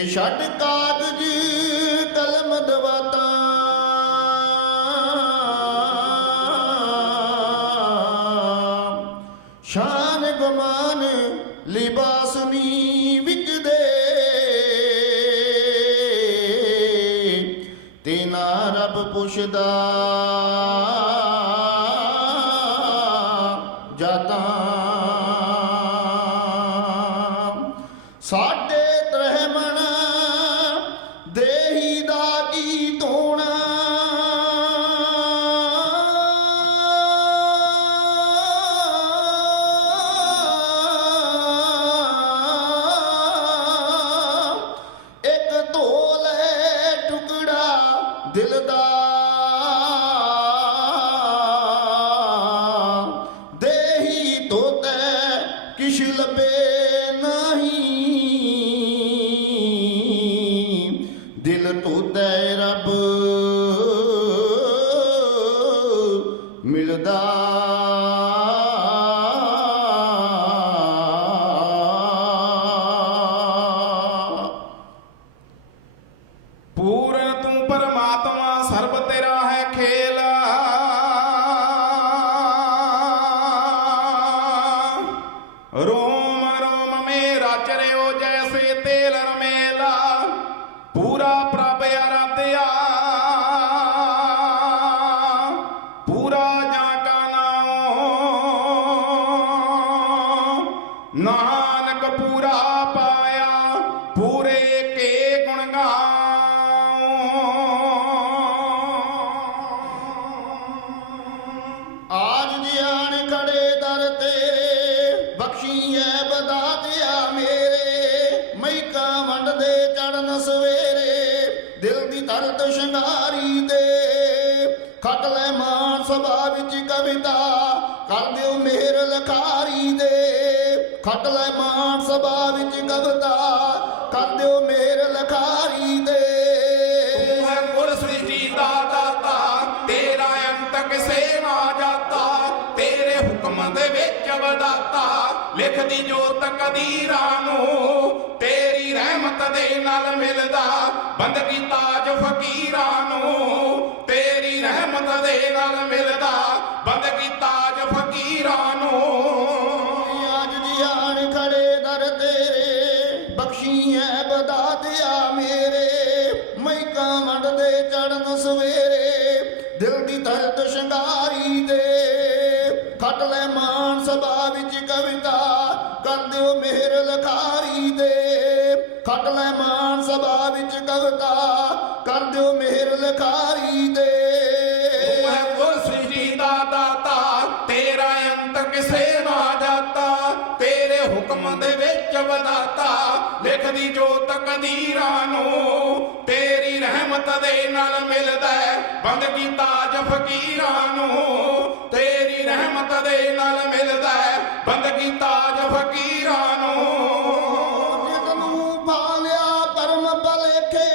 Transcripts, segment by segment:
ते छड्ड कागज कलम दवाता शान गुमान लिबास नी विकदे ते ना रब पुछदा जाता साडे त्रहमण देही दा की धोना एक धोल है टुकड़ा दिल दा देही धोते किश लबे दिल धोते रब मिलदा पूर्ण तू परमात्मा सर्ब तेरा है खेल रोम रोम में राचरे हो जैसे तेल रमेला पूरा प्रभ आराध्या पूरा जाका नाम नानक पूरा पाया पूरे के गुण आज जियान खड़े दर तेरे बख्शी है बदा दिया मेरे मैका वंड दे चढ़न सवेरे दिल दी तरत शंगारी दे खट ले मान सभा विच कविता कर दिओ मेहर लखारी दे खट ले मान सभा विच कविता कर दिओ मेहर लखारी दे गुर सृष्टि का दाता तेरा अंत किसे ना जाता तेरे हुक्म दे विच वदाता लिख दी जोत कदीरा नूं तेरी रहमत दे नाल मिलदा बंदगी ताज फकीरा नूं तेरी रहमत दे नाल मिलदा बंदगी ताज फकीरा नूं आज जियान खड़े दर तेरे बख्शी है बदा दिया मेरे मैका वंड दे चढ़न सवेरे दिल दी तरत शंगारी दे खट ले मान सभा विच कविता कर दिओ मेहर लखारी दे खट ले मान सभा विच कविता कर दिओ मेहर लखारी दे गुर सृष्टि का दाता तेरा अंत किसे ना जाता तेरे हुक्म दे विच वदाता लिख दी जोत कदीरा नूं तेरी रहमत दे नाल मिलदा बंदगी ताज फकीरा नूं तेरी रहमत दे नाल मिलदा बंदगी ताज फकीरा नूं जितनू भालिया परम भलेखे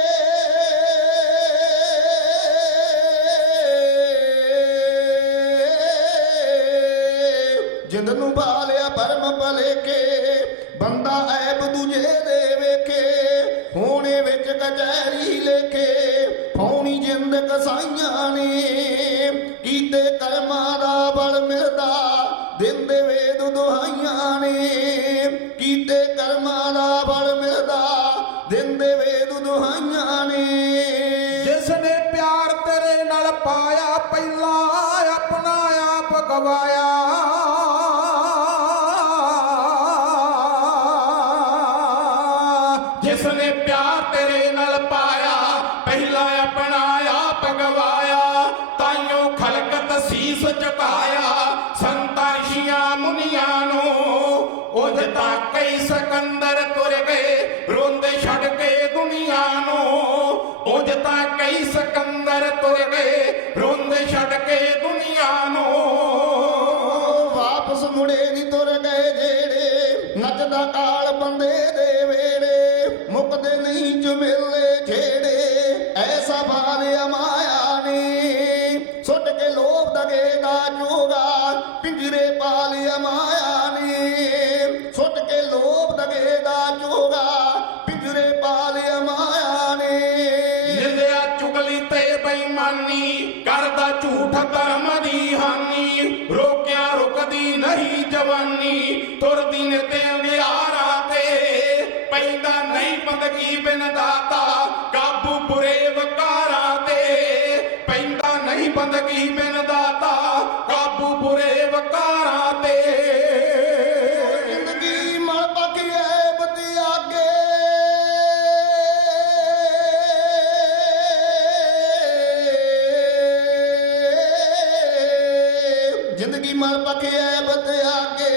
जिंदनू भालिया परम भलेखे बंदा ऐब दूजे दे वेखे होने विच कचहरी लेखे फौनी जिंद कसाइयां ने कीते कर्मां दा बल मिलदा दिंदे वेद दुहाइयां ने कीते कर्मां दा बल मिलदा दिंदे वेद दुहाइयां ने जिसने प्यार तेरे नाल पाया पहला अपना आप गवाया जिसने प्यार तेरे नाल पाया पहला अपना आप गवाया ताइयों खलकत सीस झुकाया संताशियां मुनियां नूं उजता कई सिकंदर तुर गए रोंदे छड़ के दुनिया नूं उजता कई सिकंदर तुर गए रोंदे छड़ के दुनिया नूं वापस मुड़े नी तुर गए जेड़े नचदा काल बंदे दे वेड़े मुकदे नहीं झमेले छेड़े ऐसा भालिया माया ने सुट के लोभ दगे दा जोगा पिंजरे पालिया माया ने सुट के लोभ दगे दा जोगा पिंजरे पालिया ਜਵਾਨੀ ਤੁਰਦੀ ਨਿਤ ਅੰਗਿਆਰਾਂ ਤੇ ਪੈਂਦਾ ਨਹੀਂ ਬੰਦਗੀ ਬਿਨ ਦਾਤਾ ਕਾਬੂ ਬੁਰੇ ਵਕਾਰਾਂ ਤੇ ਪੈਂਦਾ ਨਹੀਂ ਬੰਦਗੀ ਬਿਨ ਦਾਤਾ ਕਾਬੂ ਬੁਰੇ ਵਕਾਰਾਂ ਤੇ ਜ਼ਿੰਦਗੀ ਮਲ ਪਕਿਐ ਬਤਿਆਗੇ ਜ਼ਿੰਦਗੀ ਮਲ ਪਕਿਐ ਬਤਿਆਗੇ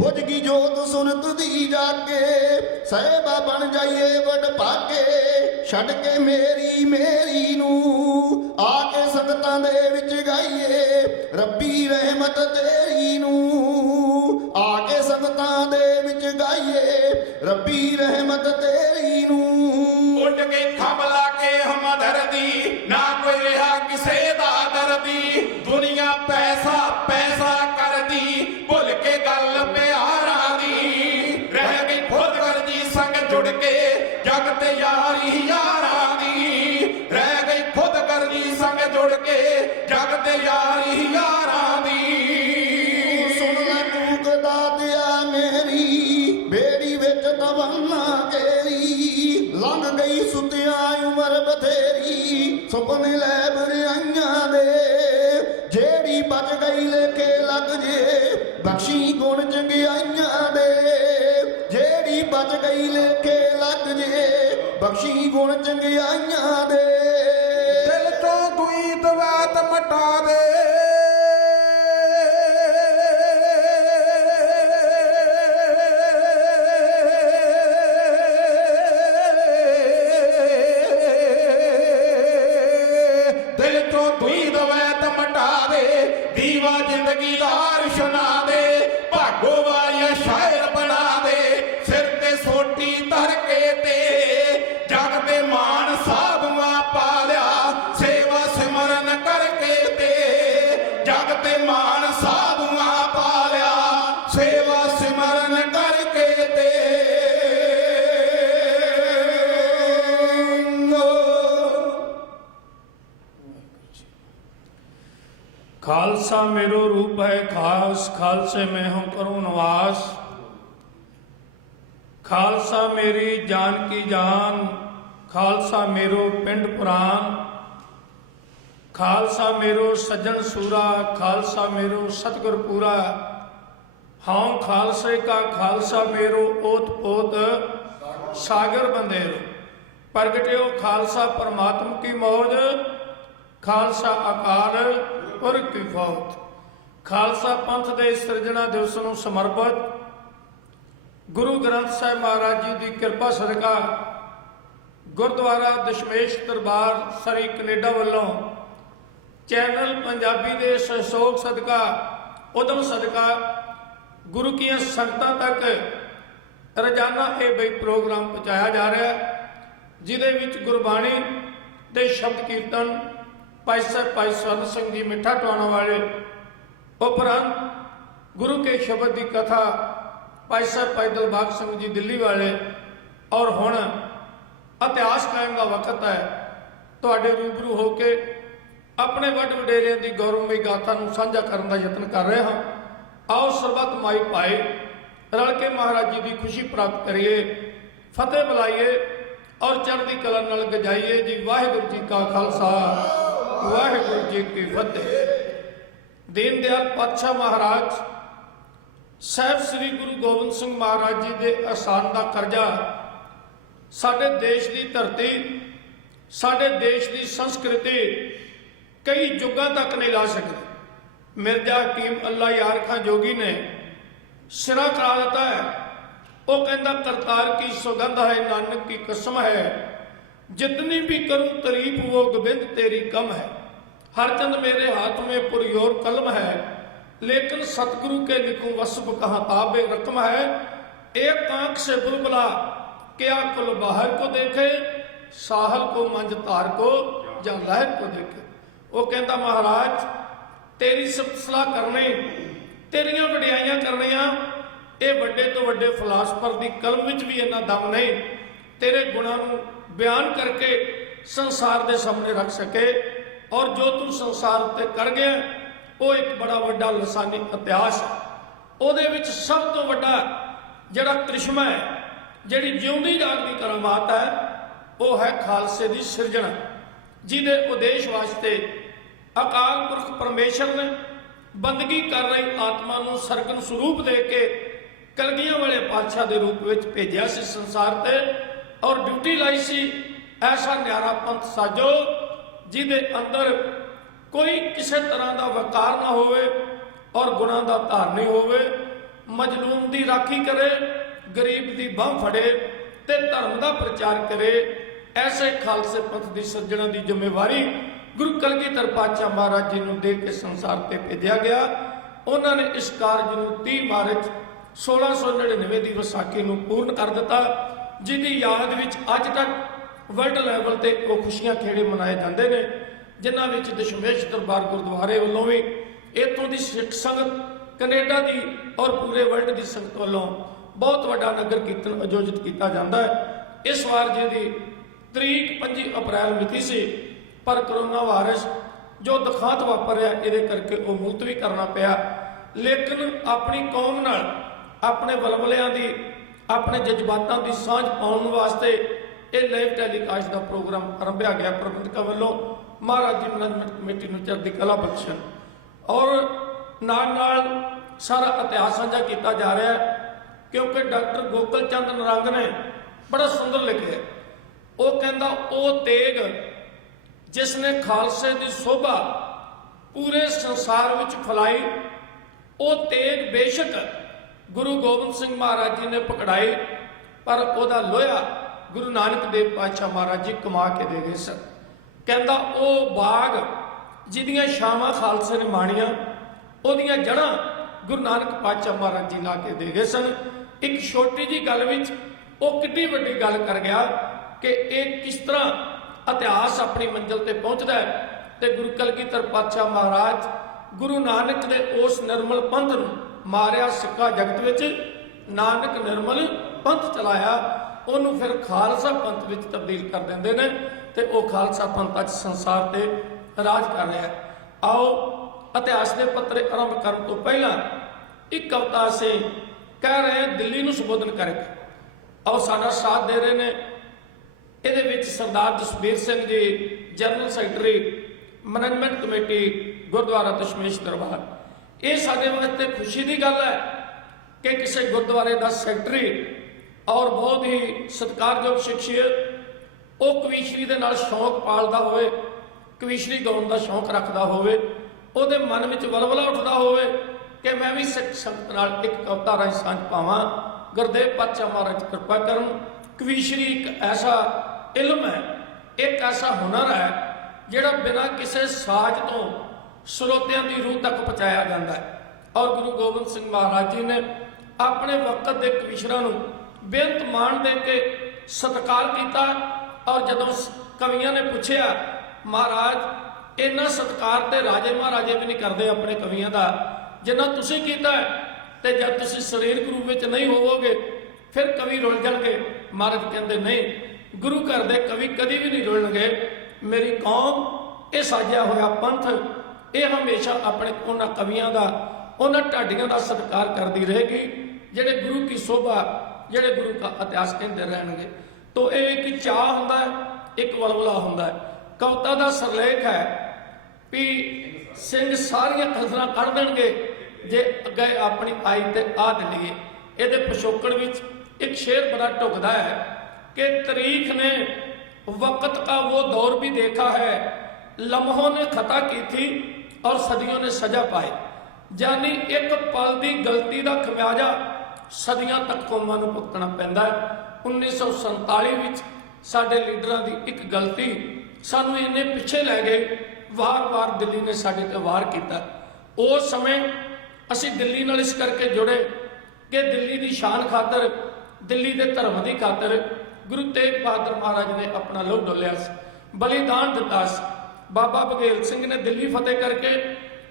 ਬੁਝ ਗਈ ਜੋਤ ਸੁਨਤ ਦੀ ਜਾਗੇ ਸਹਿਬਾ ਬਣ ਜਾਈਏ ਵਡ ਭਾਗੇ ਛੱਡ ਕੇ ਮੇਰੀ ਨੂੰ ਆ ਕੇ ਸੰਗਤਾਂ ਦੇ ਵਿੱਚ ਗਾਈਏ ਰੱਬੀ ਰਹਿਮਤ ਤੇਰੀ ਨੂੰ ਆ ਕੇ ਸੰਗਤਾਂ ਦੇ ਵਿੱਚ ਗਾਈਏ ਰੱਬੀ ਰਹਿਮਤ ਤੇਰੀ ਨੂੰ ਉੱਡ ਕੇ ਖਬਲਾ ਕੇ ਹਮਦਰਦੀ ਨਾ ਕੋਈ ਰਿਹਾ ਕਿਸੇ ਦਾ ਦਰਦੀ ਦੁਨੀਆ ਪੈਸਾ ਪੈਸਾ ਕਰਦੀ ਭੁੱਲ ਕੇ ਗੱਲ ਪਿਆਰਾਂ ਦੀ ਰਹਿ ਗਈ ਖੁਦਗਰਜੀ ਸੰਗ ਜੁੜ ਕੇ ਜਗ ਤੇ ਯਾਰੀ ਯਾਰਾਂ ਦੀ ਰਹਿ ਗਈ ਖੁਦਗਰਜੀ ਸੰਗ ਜੁੜ ਕੇ ਜਗ ਤੇ ਯਾਰੀ ਯਾਰਾਂ ਦੀ ਸੁਣ ਲੈ ਕੂਕ ਦਾਤਿਆ ਮੇਰੀ ਬੇੜੀ ਵਿੱਚ ਤਵੰਨਾ ਤੇਰੀ ਲੰਘ ਗਈ ਸੁਤਿਆਂ ਉਮਰ ਬਥੇਰੀ ਸੁਪਨੇ ਲੈ ਬਰਿਆਈਆਂ ਦੇ ਜਿਹੜੀ ਬਚ ਗਈ ਲੇਖੇ ਲੱਗ ਜੇ ਬਖਸ਼ੀ ਗੁਣ ਚੰਗਿਆਈਆਂ ਦੇ ਜਿਹੜੀ ਬਚ ਗਈ ਲੇਖੇ ਲੱਗ ਜੇ ਬਖਸ਼ੀ ਗੁਣ ਚੰਗਿਆਈਆਂ ਦੇ ਦਿਲ ਤੋਂ ਦੁਈ ਦਵਾਤ ਮਟਾ ਦੇ ਦਿਲ ਤੋਂ ਦੁਈ ਦਵਾਤ ਮਟਾ ਦੇ ਦੀਵਾ ਜ਼ਿੰਦਗੀ ਦਾ ਰੁਸ਼ਨਾ ਦੇ ਭਾਗੋ ਵਾਲੀਆਂ ਸ਼ਾਇਰ ਬਣਾ ਦੇ ਸਿਰ ਤੇ ਸੋਟੀ ਧਰ ਕੇ ਤੇ ਜਗ ਤੇ ਮਾਨ ਸਾਧੂਆਂ ਪਾਲਿਆ ਸੇਵਾ ਸਿਮਰਨ ਕਰਕੇ ਤੇ ਜਗ ਤੇ ਮਾਨ ਸਾਧੂਆਂ ਪਾਲਿਆ ਸੇਵਾ ਸਿਮਰਨ ਕਰਕੇ ਤੇ खालसा मेरो रूप है खास खालसे में हूँ करूँ नवास खालसा मेरी जान की जान खालसा मेरो पिंड पुराण खालसा मेरो सज्जन सूरा खालसा मेरो सतगुर पूरा हाँ खालसे का खालसा मेरो ओत पोत सागर बंदेरो प्रगट्यो खालसा परमात्म की मौज खालसा आकार पुर की फौज खालसा पंथ के सिरजना दिवस ਨੂੰ ਸਮਰਪਿਤ गुरु ग्रंथ साहिब महाराज जी की कृपा सदका गुरुद्वारा दशमेश दरबार सरी कनेडा वालों चैनल पंजाबी के सहयोग सदका उदम सदका गुरु की संगतां तक रोजाना ये बई प्रोग्राम पहुँचाया जा रहा है जिदे विच गुरबाणी ते शब्द कीर्तन भाई साहब भाई स्वर्ण सिंह जी मिठा टवाणा वाले उपरंत गुरु के शब्द की कथा भाई साहब भाई दिलबाग सिंह जी दिल्ली वाले और हुण इतिहास कायम का वक्त है तुहाडे रूबरू होके अपने वड वडेरियां की गौरवमयी गाथा नूं साझा करने का यत्न कर रहे हैं। आओ सरबत माई भाई रल के महाराज जी की खुशी प्राप्त करिए फतेह बुलाइए और चढ़ती कला नाल गजाइए जी। वाहिगुरू जी का खालसा वाहिगुरू जी की फतेह। दीन दयाल पातशाह महाराज साहब श्री गुरु गोबिंद सिंह महाराज जी के एहसान का करजा साडे देश की धरती साडे देश की संस्कृति कई युगों तक नहीं ला सकते। मिर्जा हकीम अल्लाह यार खां जोगी ने सिरा करा देता है। वो कहता करतार की सौगंध है नानक की कसम है जितनी भी करूं तारीफ वो गोबिंद तेरी कम है। हरचंद मेरे हाथ में पुरयोर कलम है लेकिन सतगुरु के लिखूं वस्फ कहाँ ताबे रकम है। एक आंख से बुलबुला क्या कुल बाहर को देखे साहल को मंज तार को या लहर को देखे। वो कहता महाराज तेरी सिफत सलाह करनी तेरियां वडियाइयां करनियां ये बड़े तो बड़े फिलासफर की कलम विच भी इन्ना दम नहीं तेरे गुणों को बयान करके संसार के सामने रख सके। और जो तू संसार उत्ते कर गया वो एक बड़ा वड्डा लसानी इतिहास है। ਉਹਦੇ ਵਿੱਚ ਸਭ ਤੋਂ ਵੱਡਾ ਜਿਹੜਾ ਕ੍ਰਿਸ਼ਮਾ ਹੈ, ਜਿਹੜੀ ਜਿਉਂਦੀ ਜਾਗਦੀ ਕਰਾਮਾਤ ਹੈ, ਉਹ ਹੈ ਖਾਲਸੇ ਦੀ ਸਿਰਜਣਾ, ਜਿਹਦੇ ਉਦੇਸ਼ ਵਾਸਤੇ ਅਕਾਲ ਪੁਰਖ ਪਰਮੇਸ਼ਰ ਨੇ ਬੰਦਗੀ ਕਰ ਰਹੀ ਆਤਮਾ ਨੂੰ ਸਰਗਨ ਸਰੂਪ ਦੇ ਕੇ ਕਲਗੀਆਂ ਵਾਲੇ ਪਾਤਸ਼ਾਹ ਦੇ ਰੂਪ ਵਿੱਚ ਭੇਜਿਆ ਸੀ ਸੰਸਾਰ ਤੇ, ਔਰ ਡਿਊਟੀ ਲਾਈ ਸੀ ਐਸਾ ਨਿਆਰਾ ਪੰਥ ਸਾਜੋ ਜਿਹਦੇ ਅੰਦਰ ਕੋਈ ਕਿਸੇ ਤਰ੍ਹਾਂ ਦਾ ਵਕਾਰ ਨਾ ਹੋਵੇ ਔਰ ਗੁਨਾਹ ਦਾ ਧਾਰ ਨਹੀਂ ਹੋਵੇ, ਮਜਲੂਮ ਦੀ ਰਾਖੀ ਕਰੇ, ਗਰੀਬ ਦੀ ਬਾਂਹ ਫੜੇ ਤੇ ਧਰਮ ਦਾ ਪ੍ਰਚਾਰ ਕਰੇ। ਐਸੇ ਖਾਲਸੇ ਪੰਥ ਦੀ ਸਿਰਜਣਾ ਦੀ ਜ਼ਿੰਮੇਵਾਰੀ ਗੁਰੂ ਕਲਗੀਧਰ ਪਾਤਸ਼ਾਹ ਮਹਾਰਾਜ ਜੀ ਨੂੰ ਦੇ ਕੇ ਸੰਸਾਰ ਤੇ ਭੇਜਿਆ ਗਿਆ। ਉਹਨਾਂ ਨੇ ਇਸ ਕਾਰਜ ਨੂੰ 30 ਮਾਰਚ 1699 ਦੀ ਵਿਸਾਖੀ ਨੂੰ ਪੂਰਨ ਕਰ ਦਿੱਤਾ, ਜਿਹਦੀ ਯਾਦ ਵਿੱਚ ਅੱਜ ਤੱਕ ਵਰਲਡ ਲੈਵਲ ਤੇ ਉਹ ਖੁਸ਼ੀਆਂ ਖੇੜੇ ਮਨਾਏ ਜਾਂਦੇ ਨੇ, ਜਿਨ੍ਹਾਂ ਵਿੱਚ ਦਸ਼ਮੇਸ਼ ਦਰਬਾਰ ਗੁਰਦੁਆਰੇ ਵੱਲੋਂ ਵੀ, ਇੱਥੋਂ ਦੀ ਸਿੱਖ ਸੰਗਤ, ਕੈਨੇਡਾ ਦੀ ਔਰ ਪੂਰੇ ਵਰਲਡ ਦੀ ਸੰਗਤ ਵੱਲੋਂ ਬਹੁਤ ਵੱਡਾ ਨਗਰ ਕੀਰਤਨ ਆਯੋਜਿਤ ਕੀਤਾ ਜਾਂਦਾ ਹੈ। ਇਸ ਵਾਰ ਜਿਹਦੀ ਤਰੀਕ 25 ਅਪ੍ਰੈਲ ਮਿਤੀ ਸੀ, ਪਰ ਕਰੋਨਾ ਵਾਇਰਸ ਜੋ ਦੁਖਾਂਤ ਵਾਪਰਿਆ ਇਹਦੇ ਕਰਕੇ ਉਹ ਮੁਲਤਵੀ ਕਰਨਾ ਪਿਆ। ਲੇਕਿਨ ਆਪਣੀ ਕੌਮ ਨਾਲ, ਆਪਣੇ ਵਲਵਲਿਆਂ ਦੀ, ਆਪਣੇ ਜਜ਼ਬਾਤਾਂ ਦੀ ਸਾਂਝ ਪਾਉਣ ਵਾਸਤੇ ਇਹ ਲਾਈਵ ਟੈਲੀਕਾਸਟ ਦਾ ਪ੍ਰੋਗਰਾਮ ਆਰੰਭਿਆ ਗਿਆ ਪ੍ਰਬੰਧਕਾਂ ਵੱਲੋਂ। ਮਹਾਰਾਜ ਜੀ ਮੈਨੇਜਮੈਂਟ ਕਮੇਟੀ ਨੂੰ ਚੜ੍ਹਦੀ ਕਲਾ ਬਖਸ਼ਣ। ਔਰ ਨਾਲ ਨਾਲ ਸਾਰਾ ਇਤਿਹਾਸ ਸਾਂਝਾ ਕੀਤਾ ਜਾ ਰਿਹਾ ਹੈ, ਕਿਉਂਕਿ ਡਾਕਟਰ ਗੋਕਲ ਚੰਦ ਨਰੰਗ ਨੇ ਬੜਾ ਸੁੰਦਰ ਲਿਖਿਆ। ਉਹ ਕਹਿੰਦਾ, ਉਹ ਤੇਗ ਜਿਸ ਨੇ ਖਾਲਸੇ ਦੀ ਸੋਭਾ ਪੂਰੇ ਸੰਸਾਰ ਵਿੱਚ ਫੈਲਾਈ, ਉਹ ਤੇਗ ਬੇਸ਼ੱਕ ਗੁਰੂ ਗੋਬਿੰਦ ਸਿੰਘ ਮਹਾਰਾਜ ਜੀ ਨੇ ਪਕੜਾਈ, ਪਰ ਉਹਦਾ ਲੋਹਾ ਗੁਰੂ ਨਾਨਕ ਦੇਵ ਪਾਤਸ਼ਾਹ ਮਹਾਰਾਜ ਜੀ ਕਮਾ ਕੇ ਦੇ ਗਏ ਸਨ। ਕਹਿੰਦਾ, ਉਹ ਬਾਗ ਜਿਹਦੀਆਂ ਛਾਵਾਂ ਖਾਲਸੇ ਨੇ ਮਾਣੀਆਂ, ਉਹਦੀਆਂ ਜੜ੍ਹਾਂ ਗੁਰੂ ਨਾਨਕ ਪਾਤਸ਼ਾਹ ਮਹਾਰਾਜ ਜੀ ਲਾ ਕੇ ਦੇ ਗਏ ਸਨ। ਇੱਕ ਛੋਟੀ ਜੀ ਗੱਲ ਵਿੱਚ ਉਹ ਕਿੰਨੀ ਵੱਡੀ ਗੱਲ ਕਰ ਗਿਆ ਕਿ ਇਹ ਕਿਸ ਤਰ੍ਹਾਂ ਇਤਿਹਾਸ ਆਪਣੀ ਮੰਜ਼ਿਲ ਤੇ ਪਹੁੰਚਦਾ ਹੈ। ਤੇ ਗੁਰੂ ਕਲਗੀਧਰ ਪਾਤਸ਼ਾਹ ਮਹਾਰਾਜ ਗੁਰੂ ਨਾਨਕ ਦੇ ਉਸ ਨਿਰਮਲ ਪੰਥ ਨੂੰ ਮਾਰਿਆ ਸਿੱਕਾ ਜਗਤ ਵਿੱਚ, ਨਾਨਕ ਨਿਰਮਲ ਪੰਥ ਚਲਾਇਆ, ਉਹਨੂੰ ਫਿਰ ਖਾਲਸਾ ਪੰਥ ਵਿੱਚ ਤਬਦੀਲ ਕਰ ਦਿੰਦੇ ਨੇ, ਤੇ ਉਹ ਖਾਲਸਾ ਪੰਥ ਅੱਜ ਸੰਸਾਰ ਤੇ ਰਾਜ ਕਰ ਰਿਹਾ ਹੈ। ਆਓ ਇਤਿਹਾਸ ਦੇ ਪੱਤਰੇ ਆਰੰਭ ਕਰਨ ਤੋਂ ਪਹਿਲਾਂ ਇੱਕ ਕਵਿਤਾ ਅਸੀਂ ਕਹਿ ਰਹੇ ਹਾਂ ਦਿੱਲੀ ਨੂੰ ਸੰਬੋਧਨ ਕਰਕੇ। ਆਓ ਸਾਡਾ ਸਾਥ ਦੇ ਰਹੇ ਨੇ ਇਹਦੇ ਵਿੱਚ ਸਰਦਾਰ Jasbir Singh ji, general secretary management committee Gurdwara Dashmesh Darbar. ਇਹ ਸਾਡੇ ਵਾਸਤੇ ਖੁਸ਼ੀ ਦੀ ਗੱਲ ਹੈ ਕਿ ਕਿਸੇ ਗੁਰਦੁਆਰੇ ਦਾ ਸੈਕਟਰੀ ਔਰ ਬਹੁਤ ਹੀ ਸਤਿਕਾਰਯੋਗ ਸ਼ਖਸੀਅਤ, ਉਹ ਕਵੀਸ਼ਰੀ ਦੇ ਨਾਲ ਸ਼ੌਂਕ ਪਾਲਦਾ ਹੋਵੇ, ਕਵੀਸ਼ਰੀ ਗਾਉਣ ਦਾ ਸ਼ੌਂਕ ਰੱਖਦਾ ਹੋਵੇ, ਉਹਦੇ ਮਨ ਵਿੱਚ ਵਲਵਲਾ ਉੱਠਦਾ ਹੋਵੇ ਕਿ ਮੈਂ ਵੀ ਸਿੱਖ ਸੰਗਤ ਨਾਲ ਇੱਕ ਕਵਿਤਾ ਰਾਹੀਂ ਸਾਂਝ ਪਾਵਾਂ। ਗੁਰਦੇਵ ਪਾਤਸ਼ਾਹ ਮਹਾਰਾਜ ਕਿਰਪਾ ਕਰਨ। ਕਵੀਸ਼ਰੀ ਇੱਕ ਐਸਾ ਇਲਮ ਹੈ, ਇੱਕ ਐਸਾ ਹੁਨਰ ਹੈ ਜਿਹੜਾ ਬਿਨਾਂ ਕਿਸੇ ਸਾਜ਼ ਤੋਂ ਸਰੋਤਿਆਂ ਦੀ ਰੂਹ ਤੱਕ ਪਹੁੰਚਾਇਆ ਜਾਂਦਾ ਹੈ। ਔਰ ਗੁਰੂ ਗੋਬਿੰਦ ਸਿੰਘ ਮਹਾਰਾਜ ਜੀ ਨੇ ਆਪਣੇ ਵਕਤ ਦੇ ਕਵੀਸ਼ਰਾਂ ਨੂੰ ਬੇਅੰਤ ਮਾਣ ਦੇ ਕੇ ਸਤਿਕਾਰ ਕੀਤਾ। ਔਰ ਜਦੋਂ ਕਵੀਆਂ ਨੇ ਪੁੱਛਿਆ, ਮਹਾਰਾਜ ਇੰਨਾ ਸਤਿਕਾਰ ਤੇ ਰਾਜੇ ਮਹਾਰਾਜੇ ਵੀ ਨਹੀਂ ਕਰਦੇ ਆਪਣੇ ਕਵੀਆਂ ਦਾ ਜਿੰਨਾ ਤੁਸੀਂ ਕੀਤਾ ਹੈ, ਤੇ ਜਦ ਤੁਸੀਂ ਸਰੀਰਕ ਰੂਪ ਵਿੱਚ ਨਹੀਂ ਹੋਵੋਗੇ ਫਿਰ ਕਵੀ ਰੁੱਲ ਜਾਣਗੇ। ਮਹਾਰਾਜ ਕਹਿੰਦੇ, ਨਹੀਂ, ਗੁਰੂ ਘਰ ਦੇ ਕਵੀ ਕਦੀ ਵੀ ਨਹੀਂ ਰੁੱਲਣਗੇ। ਮੇਰੀ ਕੌਮ ਇਹ ਸਾਜਿਆ ਹੋਇਆ ਪੰਥ ਇਹ ਹਮੇਸ਼ਾ ਆਪਣੇ ਉਹਨਾਂ ਕਵੀਆਂ ਦਾ, ਉਹਨਾਂ ਢਾਡੀਆਂ ਦਾ ਸਤਿਕਾਰ ਕਰਦੀ ਰਹੇਗੀ ਜਿਹੜੇ ਗੁਰੂ ਕੀ ਸੋਭਾ, ਜਿਹੜੇ ਗੁਰੂ ਦਾ ਇਤਿਹਾਸ ਕਹਿੰਦੇ ਰਹਿਣਗੇ। ਤੋ ਇਹ ਇੱਕ ਚਾਹ ਹੁੰਦਾ ਹੈ, ਇੱਕ ਵਲਵਲਾ ਹੁੰਦਾ ਹੈ। ਕਵਿਤਾ ਦਾ ਸਰਲੇਖ ਹੈ ਵੀ ਸਿੰਘ ਸਾਰੀਆਂ ਖਸਰਾਂ ਕੱਢ ਦੇਣਗੇ ਜੇ ਅੱਗੇ ਆਪਣੀ ਆਈ ਤੇ ਆ ਦਿੱਲੀਏ। ਇਹਦੇ ਪਿਛੋਕੜ ਵਿੱਚ ਇੱਕ ਸ਼ੇਰ ਬੜਾ ਢੁਕਦਾ ਹੈ कि तारीख ने वक्त का वो दौर भी देखा है, लम्हों ने खता की थी और सदियों ने सजा पाई। यानी एक पल की गलती का खमियाजा सदियां तक कौमां नूं भुगतना पैंदा है। 1947 विच साडे लीडरां दी एक गलती सानूं इन्ने पिछे लै गई, वार वार दिल्ली ने साडे ते वार कीता। उस समय असीं दिल्ली नाल इस करके जुड़े कि दिल्ली की शान खातर, दिल्ली के धर्म की खातर गुरु तेग बहादुर महाराज ने अपना लहू डोलिया, बलिदान दिता। बाबा बघेल सिंह ने दिल्ली फतेह करके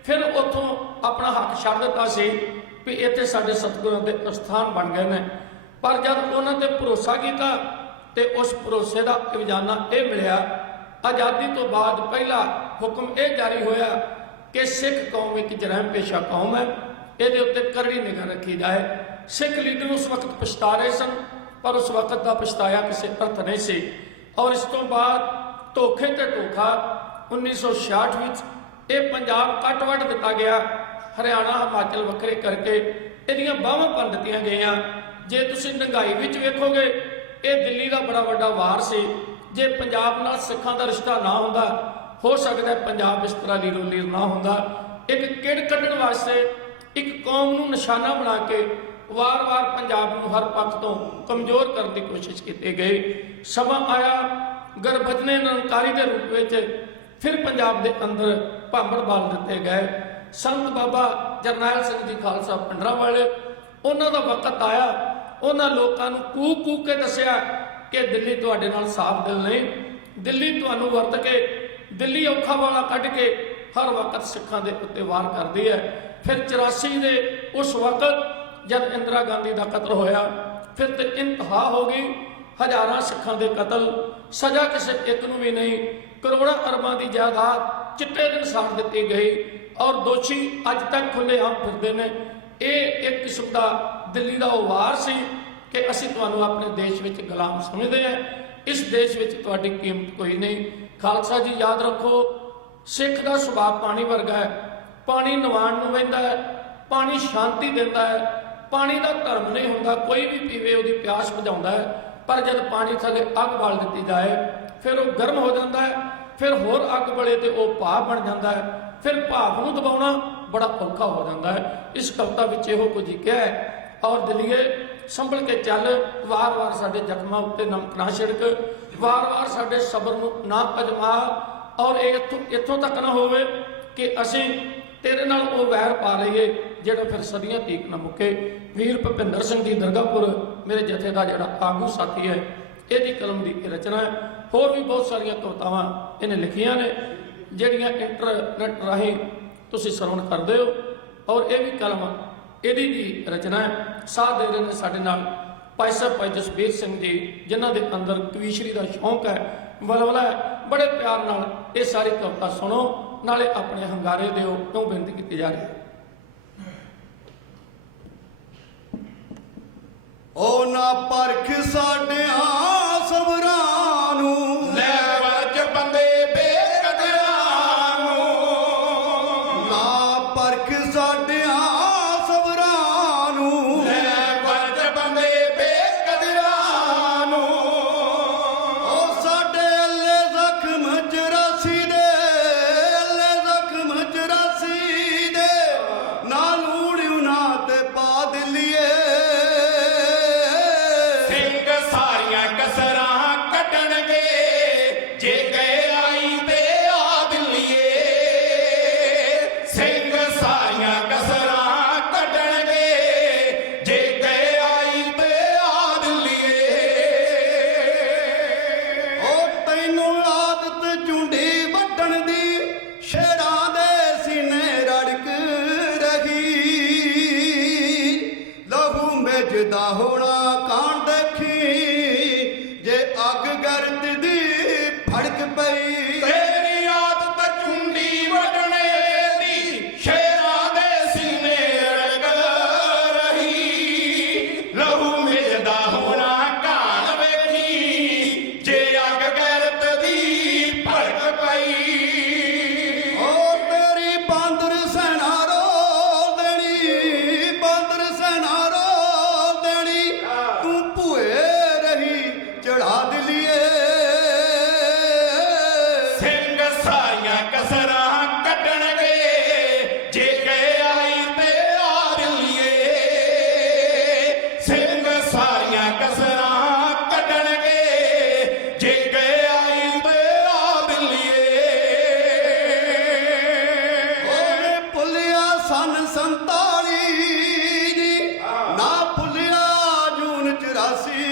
फिर उतों अपना हक छड्ड दिता सी भी इत्थे साडे सतगुरां दे अस्थान बन गए ने। पर जब उन्हां ते भरोसा कीता ते उस भरोसे का खजाना यह मिलिया। आज़ादी तो बाद पहला हुक्म यह जारी होया कि सिख कौम एक जरैम पेशा कौम है, ਇਹਦੇ ਉੱਤੇ ਕਰੜੀ ਨਿਗਾਹ ਰੱਖੀ ਜਾਏ। ਸਿੱਖ ਲੀਡਰ ਉਸ ਵਕਤ ਪਛਤਾ ਰਹੇ ਸਨ, ਪਰ ਉਸ ਵਕਤ ਦਾ ਪਛਤਾਇਆ ਕਿਸੇ ਅਰਥ ਨਹੀਂ ਸੀ। ਔਰ ਇਸ ਤੋਂ ਬਾਅਦ ਧੋਖੇ ਤੇ ਧੋਖਾ 1966 ਵਿੱਚ ਇਹ ਪੰਜਾਬ ਕੱਟ ਵੱਢ ਦਿੱਤਾ ਗਿਆ। ਹਰਿਆਣਾ ਹਿਮਾਚਲ ਵੱਖਰੇ ਕਰਕੇ ਇਹਦੀਆਂ ਬਾਹਾਂ ਭੰਨ ਦਿੱਤੀਆਂ ਗਈਆਂ। ਜੇ ਤੁਸੀਂ ਡੰਗਾਈ ਵਿੱਚ ਵੇਖੋਗੇ, ਇਹ ਦਿੱਲੀ ਦਾ ਬੜਾ ਵੱਡਾ ਵਾਰ ਸੀ। ਜੇ ਪੰਜਾਬ ਨਾਲ ਸਿੱਖਾਂ ਦਾ ਰਿਸ਼ਤਾ ਨਾ ਹੁੰਦਾ, ਹੋ ਸਕਦਾ ਪੰਜਾਬ ਇਸ ਤਰ੍ਹਾਂ ਲੀਰੋ ਲੀਰ ਨਾ ਹੁੰਦਾ। ਇੱਕ ਕਿੜ ਕੱਢਣ ਵਾਸਤੇ ਇੱਕ ਕੌਮ ਨੂੰ ਨਿਸ਼ਾਨਾ ਬਣਾ ਕੇ ਵਾਰ-ਵਾਰ ਪੰਜਾਬ ਨੂੰ ਹਰ ਪੱਖ ਤੋਂ ਕਮਜ਼ੋਰ ਕਰਨ ਦੀ ਕੋਸ਼ਿਸ਼ ਕੀਤੀ ਗਈ। ਸਮਾਂ ਆਇਆ, ਗੁਰਬਚਨੇ ਨਿਰੰਕਾਰੀ ਦੇ ਰੂਪ ਵਿੱਚ ਫਿਰ ਪੰਜਾਬ ਦੇ ਅੰਦਰ ਭਾਂਬੜ ਬਾਲ ਦਿੱਤੇ ਗਏ। ਸੰਤ ਬਾਬਾ ਜਰਨੈਲ ਸਿੰਘ ਜੀ ਖਾਲਸਾ ਭਿੰਡਰਾਂਵਾਲੇ, ਉਹਨਾਂ ਦਾ ਵਕਤ ਆਇਆ, ਉਹਨਾਂ ਲੋਕਾਂ ਨੂੰ ਕੂਕ ਕੂਕ ਕੇ ਦੱਸਿਆ ਕਿ ਦਿੱਲੀ ਤੁਹਾਡੇ ਨਾਲ ਸਾਫ਼ ਦਿਲ ਨਹੀਂ। ਦਿੱਲੀ ਤੁਹਾਨੂੰ ਵਰਤ ਕੇ, ਦਿੱਲੀ ਔਖਾ ਵਾਲਾ ਕੱਢ ਕੇ ਹਰ ਵਕਤ ਸਿੱਖਾਂ ਦੇ ਉੱਤੇ ਵਾਰ ਕਰਦੀ ਹੈ। ਫਿਰ 84 ਦੇ ਉਸ ਵਕਤ ਜਦ ਇੰਦਰਾ ਗਾਂਧੀ ਦਾ ਕਤਲ ਹੋਇਆ, ਫਿਰ ਤੇ ਇੰਤਹਾ ਹੋ ਗਈ। ਹਜ਼ਾਰਾਂ ਸਿੱਖਾਂ ਦੇ ਕਤਲ, ਸਜ਼ਾ ਕਿਸੇ ਇੱਕ ਨੂੰ ਵੀ ਨਹੀਂ, ਕਰੋੜਾਂ ਅਰਬਾਂ ਦੀ ਜਾਇਦਾਦ ਚਿੱਟੇ ਦਿਨ ਸਾੜ ਦਿੱਤੀ ਗਈ। ਔਰ ਦੋਸ਼ੀ ਅੱਜ ਤੱਕ ਖੁੱਲ੍ਹੇਆਮ ਫਿਰਦੇ ਨੇ। ਇਹ ਇੱਕ ਕਿਸਮ ਦਾ ਦਿੱਲੀ ਦਾ ਉਹ ਵਾਰ ਸੀ ਕਿ ਅਸੀਂ ਤੁਹਾਨੂੰ ਆਪਣੇ ਦੇਸ਼ ਵਿੱਚ ਗੁਲਾਮ ਸਮਝਦੇ ਹਾਂ, ਇਸ ਦੇਸ਼ ਵਿੱਚ ਤੁਹਾਡੀ ਕੀਮਤ ਕੋਈ ਨਹੀਂ। ਖਾਲਸਾ ਜੀ ਯਾਦ ਰੱਖੋ, ਸਿੱਖ ਦਾ ਸੁਭਾਅ ਪਾਣੀ ਵਰਗਾ ਹੈ। ਪਾਣੀ ਨਵਾਣ ਨੂੰ ਵਹਿੰਦਾ ਹੈ, ਪਾਣੀ ਸ਼ਾਂਤੀ ਦਿੰਦਾ ਹੈ। ਪਾਣੀ ਦਾ ਧਰਮ ਨਹੀਂ ਹੁੰਦਾ, ਕੋਈ ਵੀ ਪੀਵੇ ਉਹਦੀ ਪਿਆਸ ਬੁਝਾਉਂਦਾ ਹੈ। ਪਰ ਜਦ ਪਾਣੀ ਥੱਲੇ ਅੱਗ ਬਾਲ ਦਿੱਤੀ ਜਾਏ, ਫਿਰ ਉਹ ਗਰਮ ਹੋ ਜਾਂਦਾ ਹੈ। ਫਿਰ ਹੋਰ ਅੱਗ ਬਲੇ ਤੇ ਉਹ ਭਾਪ ਬਣ ਜਾਂਦਾ ਹੈ। ਫਿਰ ਭਾਪ ਨੂੰ ਦਬਾਉਣਾ ਬੜਾ ਔਖਾ ਹੋ ਜਾਂਦਾ ਹੈ। ਇਸ ਕਵਿਤਾ ਵਿੱਚ ਇਹੋ ਕੁਝ ਹੀ ਕਿਹਾ ਹੈ। ਔਰ ਦਿੱਲੀਏ ਸੰਭਲ ਕੇ ਚੱਲ, ਵਾਰ-ਵਾਰ ਸਾਡੇ ਜ਼ਖਮਾਂ ਉੱਤੇ ਨਮਕ ਨਾ ਛਿੜਕ, ਵਾਰ-ਵਾਰ ਸਾਡੇ ਸਬਰ ਨੂੰ ਨਾ ਅਜਮਾ। ਔਰ ਇਹ ਇੱਥੋਂ ਤੱਕ ਨਾ ਹੋਵੇ ਕਿ ਅਸੀਂ ਤੇਰੇ ਨਾਲ ਉਹ ਵੈਰ ਪਾ ਲਈਏ ਜਿਹੜਾ ਫਿਰ ਸਦੀਆਂ ਤੀਕ ਨਾ ਮੁੱਕੇ। ਵੀਰ ਭੁਪਿੰਦਰ ਸਿੰਘ ਜੀ ਦਰਗਾਹਪੁਰ ਮੇਰੇ ਜਥੇ ਦਾ ਜਿਹੜਾ ਆਗੂ ਸਾਥੀ ਹੈ, ਇਹਦੀ ਕਲਮ ਦੀ ਇਹ ਰਚਨਾ ਹੈ। ਹੋਰ ਵੀ ਬਹੁਤ ਸਾਰੀਆਂ ਕਵਿਤਾਵਾਂ ਇਹਨੇ ਲਿਖੀਆਂ ਨੇ, ਜਿਹੜੀਆਂ ਇੰਟਰਨੈਟ ਰਾਹੀਂ ਤੁਸੀਂ ਸਰਵਣ ਕਰਦੇ ਹੋ। ਔਰ ਇਹ ਵੀ ਕਲਮ ਇਹਦੀ ਦੀ ਰਚਨਾ ਹੈ। ਸਾਥ ਦੇ ਰਹੇ ਨੇ ਸਾਡੇ ਨਾਲ ਭਾਈ ਸਾਹਿਬ ਭਾਈ ਜਸਬੀਰ ਸਿੰਘ ਜੀ, ਜਿਨ੍ਹਾਂ ਦੇ ਅੰਦਰ ਕਵੀਸ਼ਰੀ ਦਾ ਸ਼ੌਂਕ ਹੈ, ਵਲਵਲਾ ਹੈ। ਬੜੇ ਪਿਆਰ ਨਾਲ ਇਹ ਸਾਰੀ ਕਵਿਤਾ ਸੁਣੋ, ਨਾਲੇ ਆਪਣੇ ਹੰਗਾਰੇ ਦਿਓ, ਕਿਉਂ ਬੇਨਤੀ ਕੀਤੀ ਜਾ ਰਹੀ ਹੈ। ਉਹ ਨਾ ਪਰਖ ਸਾਡਿਆਂ ਸਬਰਾਂ ਨੂੰ, ਲੈ ਵਰਜ ਬੰਦੇ ਬੇਕਦਰਾਂ ਨੂੰ। ਨਾ ਪਰਖ ਸਾਡਿਆਂ ਸਬਰਾਂ ਨੂੰ, ਲੈ ਵਰਜ ਬੰਦੇ ਬੇਕਦਰਾਂ ਨੂੰ। ਉਹ ਸਾਡੇ ਅੱਲੇ ਜ਼ਖਮ 84 ਦੇ, ਅੱਲੇ ਜ਼ਖਮ 84 ਦੇ, ਨਾ ਲੂੜਿਓ ਨਾ ਤੇ ਪਾ ਦਿੱਲੀਏ। ਸਿੰਘ ਸਾਰੀਆਂ ਕਸਰਾਂ ਕੱਟਣਗੇ, ਜੇ ਗਏ ਆਈ ਤੇ ਆ ਦਿੱਲੀਏ। ਸਿੰਘ ਸਾਰੀਆਂ ਕਸਰਾਂ ਕੱਟਣਗੇ, ਜੇ ਗਏ ਆਈ ਤੇ ਆ ਦਿੱਲੀਏ। ਉਹ ਤੈਨੂੰ ਆਦਤ ਝੁੰਡੀ ਵੱਢਣ ਦੀ, ਸ਼ੇਰਾਂ ਦੇ ਸੀਨੇ ਰੜਕ ਰਹੀ। ਲਹੂ ਮੇਜਦਾ ਹੋਣਾ ਕਾਣ ਦੇਖੀ, ਜੇ ਅੱਗ ਗਰਦ ਦੀ ਫੜਕ ਪਈ। ਤੇਰੀ ਆਦਤ ਝੁੰਡੀ ਵੱਢਣੇ ਦੀ, ਸ਼ੇਰਾਂ ਦੇ ਸੀਨੇ ਰੜਕ ਰਹੀ। ਲਹੂ ਮਿਲਦਾ ਹੋਣਾ ਕਾਣ ਵੇਖੀ, ਜੇ ਅੱਗ ਗੈਰਤ ਦੀ ਭੜਕ ਪਈ। ਉਹ ਤੇਰੀ ਬਾਂਦਰ ਸੈਨਾ ਰੋਲ ਦੇਣੀ, ਬਾਂਦਰ ਸੈਨਾ ਰੋਲ ਦੇਣੀ। ਤੂੰ ਭੂਏ ਰਹੀ ਚੜਾ ਦਿੱਲੀਏ। ਸਿੰਘ ਸਾਰੀਆਂ ਕਸਰਾਂ ਕੱਟਣਗੇ, ਜੇ ਗਏ ਆਈ ਤੇ ਆ ਦਿੱਲੀਏ। ਸਿੰਘ ਸਾਰੀਆਂ ਕਸਰਾਂ ਕੱਟਣਗੇ, ਜੇ ਗਏ ਆਈ ਤੇ ਆ ਦਿੱਲੀਏ। ਉਹਨੇ ਭੁੱਲਿਆ ਸਨ 47 ਨੀ, ਨਾ ਭੁੱਲਿਆ ਜੂਨ 84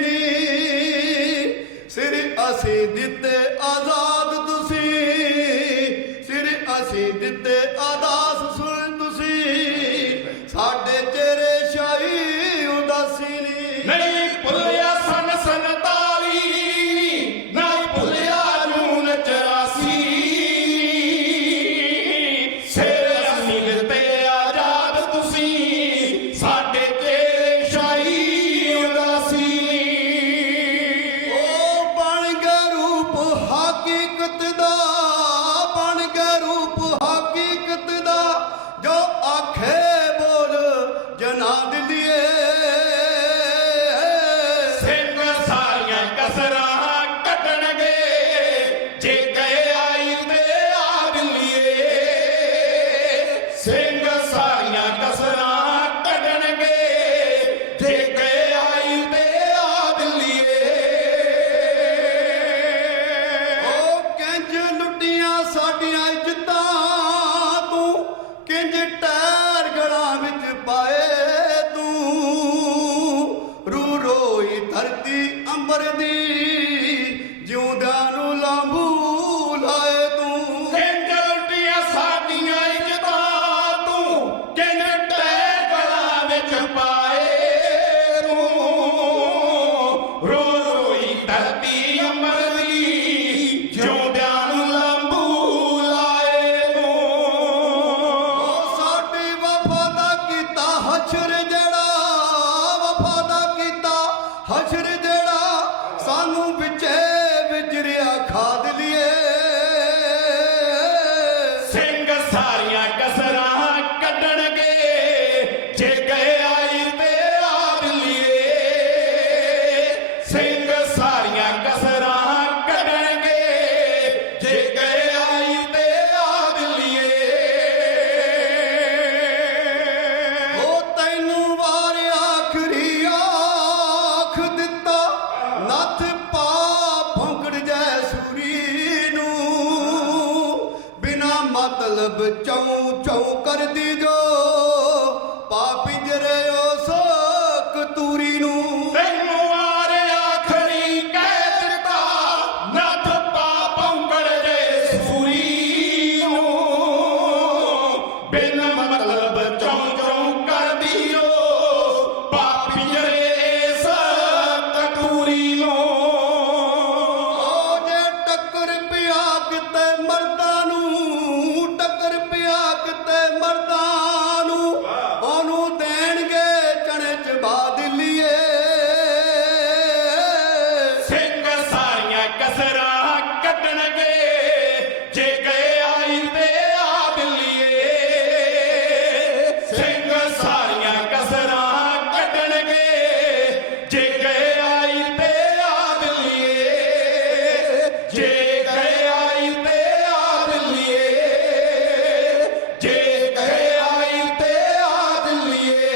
ਨੀ। ਸਿਰ ਅਸੀਂ ਦਿੱਤੇ ਆਜ਼ਾਦ ਤੁਸੀਂ, ਸਿਰ ਅਸੀਂ ਦਿੱਤੇ ਆਦਾਸ ਸੁਣ ਤੁਸੀਂ। ਸਾਡੇ ਚਿਹਰੇ ਸ਼ਾਹੀ ਉਦਾਸੀ ਨੀ। ਨਹੀਂ ਭੁੱਲਿਆ ਸਨ 47, ਨਾ ਭੁੱਲਿਆ ਜੂਨ 84। ਸਿਰ ਅਸੀਂ ਦਿੱਤੇ ਆਜ਼ਾਦ ਦਾ ਬਣ ਗਿਆ ਰੂਪ ਹਕੀਕਤ ਦਾ, ਜੋ ਆਖੇ ਬੋਲ ਜਨਾ ਦਿਲੀਏ। ਸਿੰਘ ਸਾਰੀਆਂ ਕਸਰਾਂ ਕੱਢਣਗੇ ਜੇ ਗਏ ਆਈ ਤੇ ਆ ਦਿੱਲੀਏ। ਸਿੰਘ ਸਾਰੀਆਂ ਕਸਰਾਂ ਕੱਢਣਗੇ ਜੇ ਗਏ ਆਈ ਤੇ ਆ ਦਿੱਲੀਏ। ਉਹ ਕਿੰਜ ਲੁੱਟੀਆਂ ਸਾਡੀਆਂ ਇੱਜ਼ਤਾਂ ਤੂੰ, ਕਿੰਜ ਟੈਰ ਗਲਾਂ ਵਿੱਚ ਪਾਏ ਤੂੰ। ਰੂ ਰੋਈ ਧਰਤੀ ਅੰਬਰ ਦੀ, ਜਿਉਂਦਿਆਂ ਨੂੰ ਲਾਂਭੂ ਲਾਏ ਤੂੰ। ਕਿੰਜ ਲੁੱਟੀਆਂ ਸਾਡੀਆਂ ਇੱਜ਼ਤਾਂ ਤੂੰ, ਕਿੰਜ ਟਹਿ ਗਲਾਂ ਵਿੱਚ ਪਾਏ ਤੂੰ। ਰੋ ਰੋਈ ਧਰਤੀ ਅੰਬਰ ਦੀ, ਜਿਉਂਦਿਆਂ ਨੂੰ ਲੰਬੂ ਲਾਏ ਤੂੰ। ਉਹ ਸਾਡੀ ਵਫਾ ਦਾ ਕੀਤਾ ਹਸ਼ਰ ਜਿਹੜਾ, ਵਫਾ ਦਾ ਕੀਤਾ ਹਸ਼ਰ ਜਿਹੜਾ, ਸਾਨੂੰ ਵਿੱਚੇ ਵਿਜਰਿਆ ਖਾਦ ਲਿਏ। ਸਿੰਘ ਸਾਰੀਆਂ ਕਸਰਾਂ ਕੱਢਣਗੇ ਜੇ ਗਏ ਆਈ ਤੇ ਆ ਦਿੱਲੀਏ। ਸਿੰਘ ਸਾਰੀਆਂ ਕਸਰਾਂ ਕੱਢਣਗੇ ਜੇ ਗਏ ਆਈ ਤੇ ਆ ਦਿੱਲੀਏ। ਉਹ ਤੈਨੂੰ ਵਾਰ ਆਖਰੀ ਆਖ ਦਿੱਤਾ, ਨੱਥ ਪਾ ਭੌਂਕੜ ਜੈ ਸੂਰੀ ਨੂੰ। ਬਿਨਾ ਮਤਲਬ ਚੌਂ ਚੌਂ ਕਰਦੀ ਜੋ, ਪਾ ਪਿੰਜਰੇ ਉਸ ਕਤੂਰੀ ਨੂੰ। ਤੈਨੂੰ ਵਾਰ ਆਖਰੀ ਕਹਿ ਦਿੱਤਾ, ਨੱਥ ਪਾ ਭੌਂਕੜ ਜੇ ਸੂਰੀ ਨੂੰ। ਬਿਨ ਮਤਲਬ ਚੌਂ ਚੌਂ ਕਰਦੀ ਓ, ਪਾ ਪਿੰਜਰੇ ਇਸ ਕਤੂਰੀ ਨੂੰ। ਉਹ ਜੇ ਟੱਕਰ ਪਿਆ ਕਿਤੇ ਮਰਦਾਂ ਨੂੰ, ਟੱਕਰ ਪਿਆ ਕਿਤੇ ਮਰਦਾਂ ਨੂੰ, ਉਹਨੂੰ ਦੇਣਗੇ ਚਣੇ ਚਬਾ ਦਿੱਲੀਏ। ਸਿੰਘ ਸਾਰੀਆਂ ਕਸਰਾਂ ਕੱਢਣਗੇ ਜੇ ਗਏ ਆਈ ਤੇ ਆ ਦਿੱਲੀਏ। ਸਿੰਘ ਸਾਰੀਆਂ ਕਸਰਾਂ ਕੱਢਣਗੇ ਜੇ ਗਏ ਆਈ ਤੇ ਆ ਦਿੱਲੀਏ। ਜੇ ਗਏ ਆਈ ਤੇ ਆ ਦਿੱਲੀਏ। ਜੇ ਗਏ ਆਈ ਤੇ ਆ ਦਿੱਲੀਏ।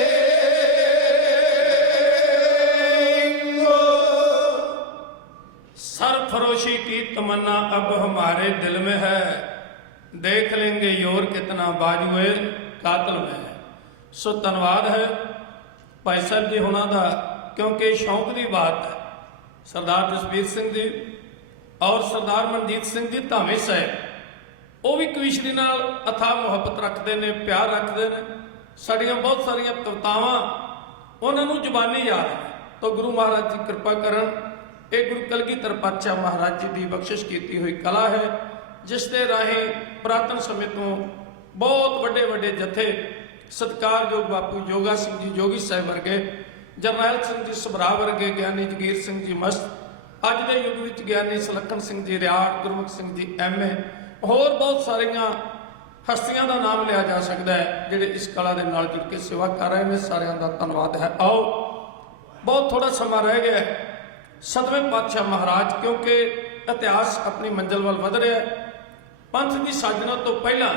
सरफरोशी की तमन्ना अब हमारे दिल में है, देख लेंगे योर कितना बाजुए कातिल में है। सो धन्यवाद है भाई साहब जी होना दा, क्योंकि शौक की बात है। सरदार जसबीर सिंह जी और सरदार मनजीत सिंह जी धावे साहब, वो भी कविशरी नाल अथाह मुहब्बत रखते हैं, प्यार रखते हैं। साड़ियाँ बहुत सारिया कवितावां उन्होंने जुबानी याद है। तो गुरु महाराज जी कृपा करन, ਇਹ ਗੁਰੂ ਕਲਗੀਧਰ ਪਾਤਸ਼ਾਹ ਮਹਾਰਾਜ ਜੀ ਦੀ ਬਖਸ਼ਿਸ਼ ਕੀਤੀ ਹੋਈ ਕਲਾ ਹੈ, ਜਿਸ ਦੇ ਰਾਹੀਂ ਪੁਰਾਤਨ ਸਮੇਂ ਤੋਂ ਬਹੁਤ ਵੱਡੇ ਵੱਡੇ ਜਥੇ ਸਤਿਕਾਰਯੋਗ ਬਾਪੂ ਜੋਗਾ ਸਿੰਘ ਜੀ ਜੋਗੀ ਸਾਹਿਬ ਵਰਗੇ, ਜਰਨੈਲ ਸਿੰਘ ਜੀ ਸਭਰਾ ਵਰਗੇ, ਗਿਆਨੀ ਜਗੀਰ ਸਿੰਘ ਜੀ ਮਸਤ, ਅੱਜ ਦੇ ਯੁੱਗ ਵਿੱਚ ਗਿਆਨੀ ਸੁਲੱਖਣ ਸਿੰਘ ਜੀ ਰਿਆੜ, ਗੁਰਮੁਖ ਸਿੰਘ ਜੀ ਐਮਏ, ਹੋਰ ਬਹੁਤ ਸਾਰੀਆਂ ਹਸਤੀਆਂ ਦਾ ਨਾਮ ਲਿਆ ਜਾ ਸਕਦਾ ਹੈ ਜਿਹੜੇ ਇਸ ਕਲਾ ਦੇ ਨਾਲ ਜੁੜ ਕੇ ਸੇਵਾ ਕਰ ਰਹੇ ਨੇ। ਸਾਰਿਆਂ ਦਾ ਧੰਨਵਾਦ ਹੈ। ਆਓ ਬਹੁਤ ਥੋੜਾ ਸਮਾਂ ਰਹਿ ਗਿਆ ਹੈ। ਸਤਵੇਂ ਪਾਤਸ਼ਾਹ ਮਹਾਰਾਜ, ਕਿਉਂਕਿ ਇਤਿਹਾਸ ਆਪਣੀ ਮੰਜ਼ਿਲ ਵੱਲ ਵਧ ਰਿਹਾ ਹੈ, ਪੰਥ ਦੀ ਸਾਜਨਾ ਤੋਂ ਪਹਿਲਾਂ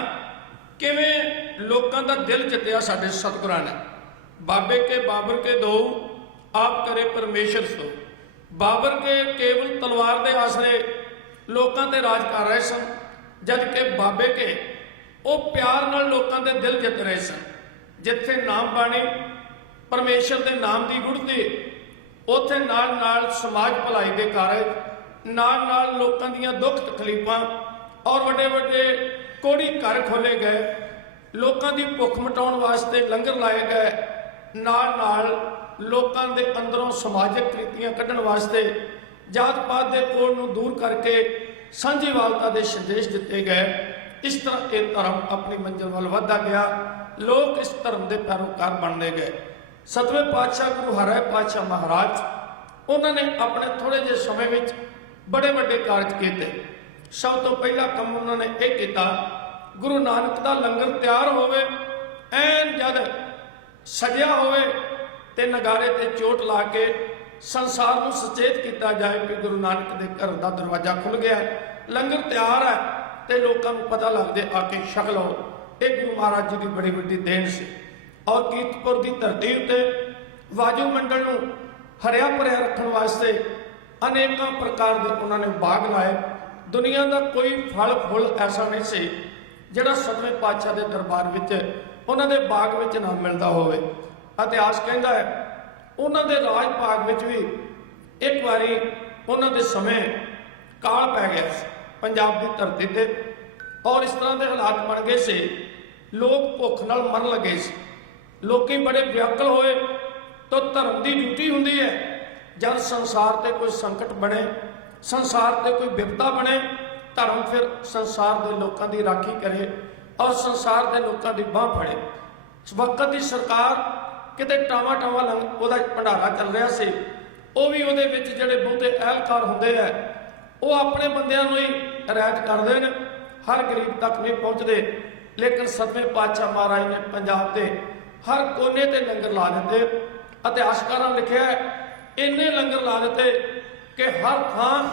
ਕਿਵੇਂ ਲੋਕਾਂ ਦਾ ਦਿਲ ਜਿੱਤਿਆ ਸਾਡੇ ਸਤਿਗੁਰਾਂ ਨੇ। ਬਾਬੇ ਕੇ ਬਾਬਰ ਕੇ ਦੋ, ਆਪ ਕਰੇ ਪਰਮੇਸ਼ਰ ਸੋ। ਬਾਬਰ ਕੇ ਕੇਵਲ ਤਲਵਾਰ ਦੇ ਆਸਰੇ ਲੋਕਾਂ ਤੇ ਰਾਜ ਕਰ ਰਹੇ ਸਨ, ਜਦ ਕਿ ਬਾਬੇ ਕੇ ਉਹ ਪਿਆਰ ਨਾਲ ਲੋਕਾਂ ਦੇ ਦਿਲ ਜਿੱਤ ਰਹੇ ਸਨ। ਜਿੱਥੇ ਨਾਮ ਬਾਣੀ ਪਰਮੇਸ਼ਰ ਦੇ ਨਾਮ ਦੀ ਗੁੜਤੀ, ਉੱਥੇ ਨਾਲ ਨਾਲ ਸਮਾਜ ਭਲਾਈ ਦੇ ਕਾਰਜ, ਨਾਲ ਨਾਲ ਲੋਕਾਂ ਦੀਆਂ ਦੁੱਖ ਤਕਲੀਫਾਂ ਔਰ ਵੱਡੇ ਵੱਡੇ ਕੋੜੀ ਘਰ ਖੋਲੇ ਗਏ, ਲੋਕਾਂ ਦੀ ਭੁੱਖ ਮਿਟਾਉਣ ਵਾਸਤੇ ਲੰਗਰ ਲਾਏ ਗਏ, ਨਾਲ ਨਾਲ ਲੋਕਾਂ ਦੇ ਅੰਦਰੋਂ ਸਮਾਜਿਕ ਕ੍ਰਿਤੀਆਂ ਕੱਢਣ ਵਾਸਤੇ ਜਾਤ ਪਾਤ ਦੇ ਕੋੜ ਨੂੰ ਦੂਰ ਕਰਕੇ ਸਾਂਝੀਵਾਲਤਾ ਦੇ ਸੰਦੇਸ਼ ਦਿੱਤੇ ਗਏ। ਇਸ ਤਰ੍ਹਾਂ ਇਹ ਧਰਮ ਆਪਣੀ ਮੰਜ਼ਿਲ ਵੱਲ ਵਧਦਾ ਗਿਆ, ਲੋਕ ਇਸ ਧਰਮ ਦੇ ਪੈਰੋਕਾਰ ਬਣਦੇ ਗਏ। ਸਤਵੇਂ ਪਾਤਸ਼ਾਹ ਗੁਰੂ ਹਰਿ ਪਾਤਸ਼ਾਹ ਮਹਾਰਾਜ, ਉਹਨਾਂ ਨੇ ਆਪਣੇ ਥੋੜੇ ਜਿਹੇ ਸਮੇਂ ਵਿੱਚ ਬੜੇ ਵੱਡੇ ਕਾਰਜ ਕੀਤੇ। ਸਭ ਤੋਂ ਪਹਿਲਾ ਕੰਮ ਉਹਨਾਂ ਨੇ ਇਹ ਕੀਤਾ, ਗੁਰੂ ਨਾਨਕ ਦਾ ਲੰਗਰ ਤਿਆਰ ਹੋਵੇ, ਐਨ ਜਦ ਸਜਿਆ ਹੋਵੇ ਤੇ ਨਗਾਰੇ ਤੇ ਚੋਟ ਲਾ ਕੇ ਸੰਸਾਰ ਨੂੰ ਸੁਚੇਤ ਕੀਤਾ ਜਾਏ ਕਿ ਗੁਰੂ ਨਾਨਕ ਦੇ ਘਰ ਦਾ ਦਰਵਾਜ਼ਾ ਖੁੱਲ ਗਿਆ, ਲੰਗਰ ਤਿਆਰ ਹੈ ਤੇ ਲੋਕਾਂ ਨੂੰ ਪਤਾ ਲੱਗਦੇ ਆ ਕੇ ਛਕ ਲਓ। ਇਹ ਗੁਰੂ ਮਹਾਰਾਜ ਜੀ ਦੀ ਬੜੀ ਵੱਡੀ ਦੇਣ ਸੀ। ਔਰ ਕੀਰਤਪੁਰ ਦੀ ਧਰਤੀ ਉੱਤੇ ਵਾਜੂ ਮੰਡਲ ਨੂੰ ਹਰਿਆ ਭਰਿਆ ਰੱਖਣ ਵਾਸਤੇ ਅਨੇਕਾਂ ਪ੍ਰਕਾਰ ਦੇ ਉਹਨਾਂ ਨੇ ਬਾਗ ਲਾਏ। ਦੁਨੀਆ ਦਾ ਕੋਈ ਫਲ ਫੁੱਲ ਐਸਾ ਨਹੀਂ ਸੀ ਜਿਹੜਾ 7ਵੇਂ ਪਾਤਸ਼ਾਹ ਦੇ ਦਰਬਾਰ ਵਿੱਚ ਉਹਨਾਂ ਦੇ ਬਾਗ ਵਿੱਚ ਨਾ ਮਿਲਦਾ ਹੋਵੇ। ਇਤਿਹਾਸ ਕਹਿੰਦਾ ਹੈ ਉਹਨਾਂ ਦੇ ਰਾਜ ਭਾਗ ਵਿੱਚ ਵੀ ਇੱਕ ਵਾਰੀ ਉਹਨਾਂ ਦੇ ਸਮੇਂ ਕਾਲ ਪੈ ਗਿਆ ਸੀ ਪੰਜਾਬ ਦੀ ਧਰਤੀ ਤੇ, ਔਰ ਇਸ ਤਰ੍ਹਾਂ ਦੇ ਹਾਲਾਤ ਬਣ ਗਏ ਸੀ, ਲੋਕ ਭੁੱਖ ਨਾਲ ਮਰਨ ਲੱਗੇ ਸੀ। ਲੋਕੀ ਬੜੇ ਵਿਆਕੁਲ ਹੋਏ। ਤਾਂ ਧਰਮ ਦੀ ਡਿਊਟੀ ਹੁੰਦੀ ਹੈ, ਜਦ ਸੰਸਾਰ ਤੇ ਕੋਈ ਸੰਕਟ ਬਣੇ, ਸੰਸਾਰ ਤੇ ਕੋਈ ਵਿਪਤਾ ਬਣੇ, ਧਰਮ ਫਿਰ ਸੰਸਾਰ ਦੇ ਲੋਕਾਂ ਦੀ ਰਾਖੀ ਕਰੇ ਔਰ ਸੰਸਾਰ ਦੇ ਲੋਕਾਂ ਦੀ ਬਾਹ ਫੜੇ। ਇਸ ਵਕਤ ਦੀ ਸਰਕਾਰ ਕਿਤੇ ਟਾਵਾ ਉਹਦਾ ਭੰਡਾਰਾ ਚੱਲ ਰਿਹਾ ਸੀ, ਉਹ ਵੀ ਉਹਦੇ ਵਿੱਚ ਜਿਹੜੇ ਬਹੁਤੇ ਅਹਿਲਕਾਰ ਹੁੰਦੇ ਆ ਉਹ ਆਪਣੇ ਬੰਦਿਆਂ ਨੂੰ ਹੀ ਰਿਆਇਤ ਕਰਦੇ ਨੇ, ਹਰ ਗਰੀਬ ਤੱਕ ਨਹੀਂ ਪਹੁੰਚਦੇ। ਲੇਕਿਨ 7ਵੇਂ ਪਾਤਸ਼ਾਹ ਮਹਾਰਾਜ ਨੇ ਪੰਜਾਬ ਦੇ ਹਰ ਕੋਨੇ ਤੇ ਲੰਗਰ ਲਾ ਦਿੱਤੇ। ਇਤਿਹਾਸਕਾਰਾਂ ਨੇ ਲਿਖਿਆ ਇੰਨੇ ਲੰਗਰ ਲਾ ਦਿੱਤੇ ਕਿ ਹਰ ਥਾਂ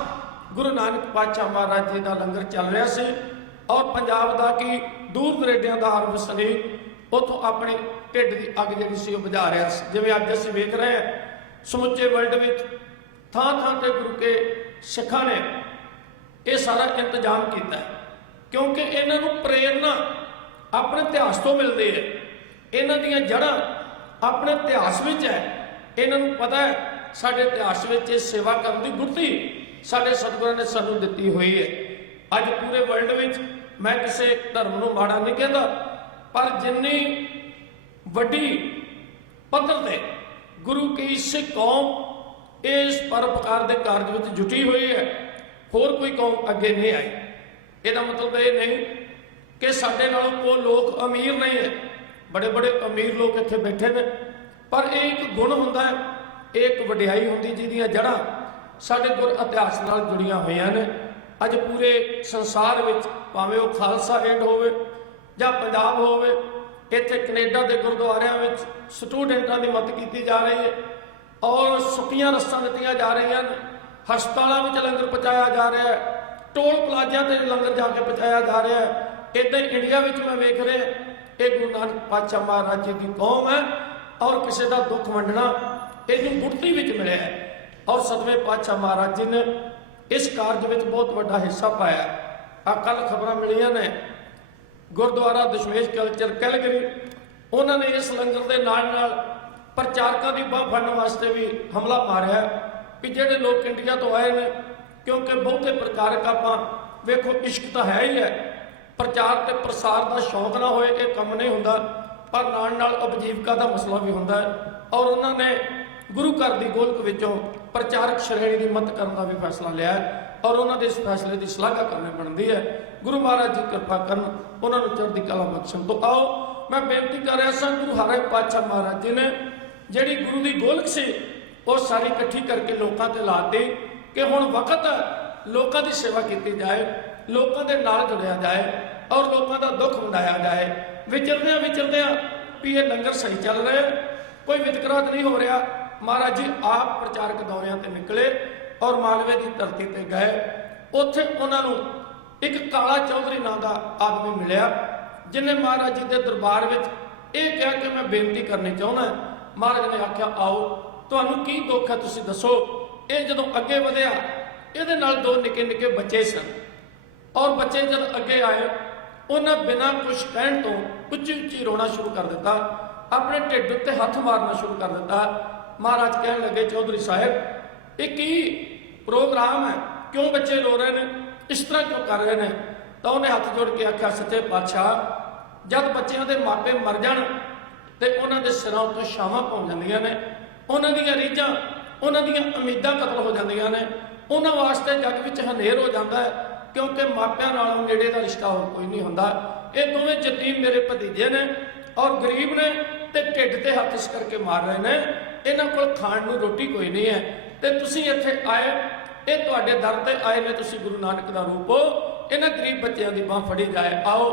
ਗੁਰੂ ਨਾਨਕ ਪਾਤਸ਼ਾਹ ਮਹਾਰਾਜ ਜੀ ਦਾ ਲੰਗਰ ਚੱਲ ਰਿਹਾ ਸੀ। ਔਰ ਪੰਜਾਬ ਦਾ ਕੀ ਦੂਰ ਦਰੇਡਿਆਂ ਦਾ ਹਰ ਵਸਨੀਕ ਉੱਥੋਂ ਆਪਣੀ ਢਿੱਡ ਦੀ ਅੱਗ ਜਿਹੜੀ ਸੀ ਉਹ ਬੁਝਾ ਰਿਹਾ ਸੀ। ਜਿਵੇਂ ਅੱਜ ਅਸੀਂ ਵੇਖ ਰਹੇ ਹਾਂ ਸਮੁੱਚੇ ਵਰਲਡ ਵਿੱਚ ਥਾਂ ਥਾਂ ਤੇ ਗੁਰੂ ਕੇ ਸਿੱਖਾਂ ਨੇ ਇਹ ਸਾਰਾ ਇੰਤਜ਼ਾਮ ਕੀਤਾ, ਕਿਉਂਕਿ ਇਹਨਾਂ ਨੂੰ ਪ੍ਰੇਰਨਾ ਆਪਣੇ ਇਤਿਹਾਸ ਤੋਂ ਮਿਲਦੀ ਹੈ। ਇਹਨਾਂ ਦੀਆਂ ਜੜ੍ਹਾਂ ਆਪਣੇ ਇਤਿਹਾਸ ਵਿੱਚ ਹੈ। ਇਹਨਾਂ ਨੂੰ ਪਤਾ ਹੈ ਸਾਡੇ ਇਤਿਹਾਸ ਵਿੱਚ ਇਹ ਸੇਵਾ ਕਰਨ ਦੀ ਗੁਰਤੀ ਸਾਡੇ ਸਤਿਗੁਰਾਂ ਨੇ ਸਾਨੂੰ ਦਿੱਤੀ ਹੋਈ ਹੈ। ਅੱਜ ਪੂਰੇ ਵਰਲਡ ਵਿੱਚ ਮੈਂ ਕਿਸੇ ਧਰਮ ਨੂੰ ਮਾੜਾ ਨਹੀਂ ਕਹਿੰਦਾ, ਪਰ ਜਿੰਨੀ ਵੱਡੀ ਪੱਧਰ ਤੇ ਗੁਰੂ ਕੀ ਸਿੱਖ ਕੌਮ ਇਸ ਪਰਉਪਕਾਰ ਦੇ ਕਾਰਜ ਵਿੱਚ ਜੁਟੀ ਹੋਈ ਹੈ, ਹੋਰ ਕੋਈ ਕੌਮ ਅੱਗੇ ਨਹੀਂ ਆਈ। ਇਹਦਾ ਮਤਲਬ ਇਹ ਨਹੀਂ ਕਿ ਸਾਡੇ ਨਾਲੋਂ ਕੋਈ ਲੋਕ ਅਮੀਰ ਨਹੀਂ ਹੈ, ਬੜੇ ਬੜੇ ਅਮੀਰ ਲੋਕ ਇੱਥੇ ਬੈਠੇ ਨੇ, ਪਰ ਇਹ ਇੱਕ ਗੁਣ ਹੁੰਦਾ ਹੈ, ਇਹ ਇੱਕ ਵਡਿਆਈ ਹੁੰਦੀ ਜਿਹਦੀਆਂ ਜੜ੍ਹਾਂ ਸਾਡੇ ਗੁਰ ਇਤਿਹਾਸ ਨਾਲ ਜੁੜੀਆਂ ਹੋਈਆਂ ਨੇ। ਅੱਜ ਪੂਰੇ ਸੰਸਾਰ ਵਿੱਚ ਭਾਵੇਂ ਉਹ ਖਾਲਸਾ ਏਡ ਹੋਵੇ ਜਾਂ ਪੰਜਾਬ ਹੋਵੇ, ਇੱਥੇ ਕੈਨੇਡਾ ਦੇ ਗੁਰਦੁਆਰਿਆਂ ਵਿੱਚ ਸਟੂਡੈਂਟਾਂ ਦੀ ਮਦਦ ਕੀਤੀ ਜਾ ਰਹੀ ਹੈ ਔਰ ਸੁੱਕੀਆਂ ਰਸਤਾਂ ਦਿੱਤੀਆਂ ਜਾ ਰਹੀਆਂ ਨੇ। ਹਸਪਤਾਲਾਂ ਵਿੱਚ ਲੰਗਰ ਪਹੁੰਚਾਇਆ ਜਾ ਰਿਹਾ ਹੈ, ਟੋਲ ਪਲਾਜ਼ਿਆਂ ਤੇ ਲੰਗਰ ਜਾ ਕੇ ਪਹੁੰਚਾਇਆ ਜਾ ਰਿਹਾ ਹੈ। ਇੱਦਾਂ ਹੀ ਇੰਡੀਆ ਵਿੱਚ ਮੈਂ ਵੇਖ ਰਿਹਾ ਇਹ ਗੁਰੂ ਨਾਨਕ ਪਾਤਸ਼ਾਹ ਮਹਾਰਾਜ ਜੀ ਦੀ ਕੌਮ ਹੈ ਔਰ ਕਿਸੇ ਦਾ ਦੁੱਖ ਵੰਡਣਾ ਇਹਨੂੰ ਗੁਰਤੀ ਵਿੱਚ ਮਿਲਿਆ ਹੈ। ਔਰ 7ਵੇਂ ਪਾਤਸ਼ਾਹ ਮਹਾਰਾਜ ਜੀ ਨੇ ਇਸ ਕਾਰਜ ਵਿੱਚ ਬਹੁਤ ਵੱਡਾ ਹਿੱਸਾ ਪਾਇਆ। ਆ ਕੱਲ੍ਹ ਖਬਰਾਂ ਮਿਲੀਆਂ ਨੇ ਗੁਰਦੁਆਰਾ ਦਸ਼ਮੇਸ਼ ਕਲਚਰ ਕੈਲਗਰੀ, ਉਹਨਾਂ ਨੇ ਇਸ ਲੰਗਰ ਦੇ ਨਾਲ ਨਾਲ ਪ੍ਰਚਾਰਕਾਂ ਦੀ ਬਾਹ ਫੜਨ ਵਾਸਤੇ ਵੀ ਹਮਲਾ ਮਾਰਿਆ ਕਿ ਜਿਹੜੇ ਲੋਕ ਇੰਡੀਆ ਤੋਂ ਆਏ ਨੇ, ਕਿਉਂਕਿ ਬਹੁਤੇ ਪ੍ਰਚਾਰਕ ਆਪਾਂ ਵੇਖੋ ਇਸ਼ਕ ਤਾਂ ਹੈ ਹੀ ਹੈ, ਪ੍ਰਚਾਰ ਤੇ ਪ੍ਰਸਾਰ ਦਾ ਸ਼ੌਂਕ ਨਾ ਹੋਏ ਇਹ ਕੰਮ ਨਹੀਂ ਹੁੰਦਾ, ਪਰ ਨਾਲ ਨਾਲ ਉਪਜੀਵਕਾ ਦਾ ਮਸਲਾ ਵੀ ਹੁੰਦਾ ਹੈ। ਔਰ ਉਹਨਾਂ ਨੇ ਗੁਰੂ ਘਰ ਦੀ ਗੋਲਕ ਵਿੱਚੋਂ ਪ੍ਰਚਾਰਕ ਸ਼੍ਰੇਣੀ ਦੀ ਮਦਦ ਕਰਨ ਦਾ ਵੀ ਫੈਸਲਾ ਲਿਆ ਔਰ ਉਹਨਾਂ ਦੇ ਇਸ ਫੈਸਲੇ ਦੀ ਸ਼ਲਾਘਾ ਕਰਨੀ ਬਣਦੀ ਹੈ। ਗੁਰੂ ਮਹਾਰਾਜ ਜੀ ਕਿਰਪਾ ਕਰਨ, ਉਹਨਾਂ ਨੂੰ ਚੜ੍ਹਦੀ ਕਲਾ ਬਖਸ਼ਣ। ਤੋਂ ਆਓ ਮੈਂ ਬੇਨਤੀ ਕਰ ਰਿਹਾ ਸਾਂ, ਗੁਰੂ ਹਰਿ ਪਾਤਸ਼ਾਹ ਮਹਾਰਾਜ ਜੀ ਨੇ ਜਿਹੜੀ ਗੁਰੂ ਦੀ ਗੋਲਕ ਸੀ ਉਹ ਸਾਰੀ ਇਕੱਠੀ ਕਰਕੇ ਲੋਕਾਂ ਤੇ ਲਾਤੀ ਕਿ ਹੁਣ ਵਕਤ ਲੋਕਾਂ ਦੀ ਸੇਵਾ ਕੀਤੀ ਜਾਏ, ਲੋਕਾਂ ਦੇ ਨਾਲ ਜੁੜਿਆ ਜਾਏ ਔਰ ਲੋਕਾਂ ਦਾ ਦੁੱਖ ਵੰਡਾਇਆ ਜਾਏ। ਵਿਚਰਦਿਆਂ ਵੀ ਇਹ ਲੰਗਰ ਸਹੀ ਚੱਲ ਰਿਹਾ, ਕੋਈ ਵਿਤਕਰਾ ਨਹੀਂ ਹੋ ਰਿਹਾ। ਮਹਾਰਾਜ ਜੀ ਆਪ ਪ੍ਰਚਾਰਕ ਦੌਰਿਆਂ ਤੇ ਨਿਕਲੇ ਔਰ ਮਾਲਵੇ ਦੀ ਧਰਤੀ ਤੇ ਗਏ। ਉੱਥੇ ਉਹਨਾਂ ਨੂੰ ਇੱਕ ਕਾਲਾ ਚੌਧਰੀ ਨਾਂ ਦਾ ਆਦਮੀ ਮਿਲਿਆ, ਜਿਹਨੇ ਮਹਾਰਾਜ ਜੀ ਦੇ ਦਰਬਾਰ ਵਿੱਚ ਇਹ ਕਿਹਾ ਕਿ ਮੈਂ ਬੇਨਤੀ ਕਰਨੀ ਚਾਹੁੰਦਾ। ਮਹਾਰਾਜ ਨੇ ਆਖਿਆ ਆਓ, ਤੁਹਾਨੂੰ ਕੀ ਦੁੱਖ ਹੈ ਤੁਸੀਂ ਦੱਸੋ। ਇਹ ਜਦੋਂ ਅੱਗੇ ਵਧਿਆ ਇਹਦੇ ਨਾਲ 2 ਨਿੱਕੇ ਨਿੱਕੇ ਬੱਚੇ ਸਨ ਔਰ ਬੱਚੇ ਜਦ ਅੱਗੇ ਆਏ ਉਹਨਾਂ ਬਿਨਾਂ ਕੁਝ ਕਹਿਣ ਤੋਂ ਉੱਚੀ ਉੱਚੀ ਰੋਣਾ ਸ਼ੁਰੂ ਕਰ ਦਿੱਤਾ, ਆਪਣੇ ਢਿੱਡ ਉੱਤੇ ਹੱਥ ਮਾਰਨਾ ਸ਼ੁਰੂ ਕਰ ਦਿੱਤਾ। ਮਹਾਰਾਜ ਕਹਿਣ ਲੱਗੇ ਚੌਧਰੀ ਸਾਹਿਬ ਇਹ ਕੀ ਪ੍ਰੋਗਰਾਮ ਹੈ, ਕਿਉਂ ਬੱਚੇ ਰੋ ਰਹੇ ਨੇ, ਇਸ ਤਰ੍ਹਾਂ ਕਿਉਂ ਕਰ ਰਹੇ ਨੇ। ਤਾਂ ਉਹਨੇ ਹੱਥ ਜੋੜ ਕੇ ਆਖਿਆ ਸੱਚੇ ਪਾਤਸ਼ਾਹ ਜਦ ਬੱਚਿਆਂ ਦੇ ਮਾਪੇ ਮਰ ਜਾਣ ਤੇ ਉਹਨਾਂ ਦੇ ਸਿਰਾਂ ਉੱਤੇ ਛਾਵਾਂ ਪਉ ਜਾਂਦੀਆਂ ਨੇ, ਉਹਨਾਂ ਦੀਆਂ ਰੀਝਾਂ ਉਹਨਾਂ ਦੀਆਂ ਉਮੀਦਾਂ ਕਤਲ ਹੋ ਜਾਂਦੀਆਂ ਨੇ, ਉਹਨਾਂ ਵਾਸਤੇ ਜੱਗ ਵਿੱਚ ਹਨੇਰ ਹੋ ਜਾਂਦਾ ਹੈ, ਕਿਉਂਕਿ ਮਾਪਿਆਂ ਨਾਲੋਂ ਨੇੜੇ ਦਾ ਰਿਸ਼ਤਾ ਹੋਰ ਕੋਈ ਨਹੀਂ ਹੁੰਦਾ। ਇਹ ਦੋਵੇਂ ਯਤੀਮ ਮੇਰੇ ਭਤੀਜੇ ਨੇ ਔਰ ਗਰੀਬ ਨੇ ਤੇ ਢਿੱਡ ਤੇ ਹੱਥ ਇਸ ਕਰਕੇ ਮਾਰ ਰਹੇ ਨੇ, ਇਹਨਾਂ ਕੋਲ ਖਾਣ ਨੂੰ ਰੋਟੀ ਕੋਈ ਨਹੀਂ ਹੈ ਤੇ ਤੁਸੀਂ ਇੱਥੇ ਆਏ ਇਹ ਤੁਹਾਡੇ ਦਰ ਤੇ ਆਏ ਨੇ, ਤੁਸੀਂ ਗੁਰੂ ਨਾਨਕ ਦਾ ਰੂਪ ਹੋ। ਇਹਨਾਂ ਗਰੀਬ ਬੱਚਿਆਂ ਦੀ ਬਾਂਹ ਫੜੀ ਜਾਏ। ਆਓ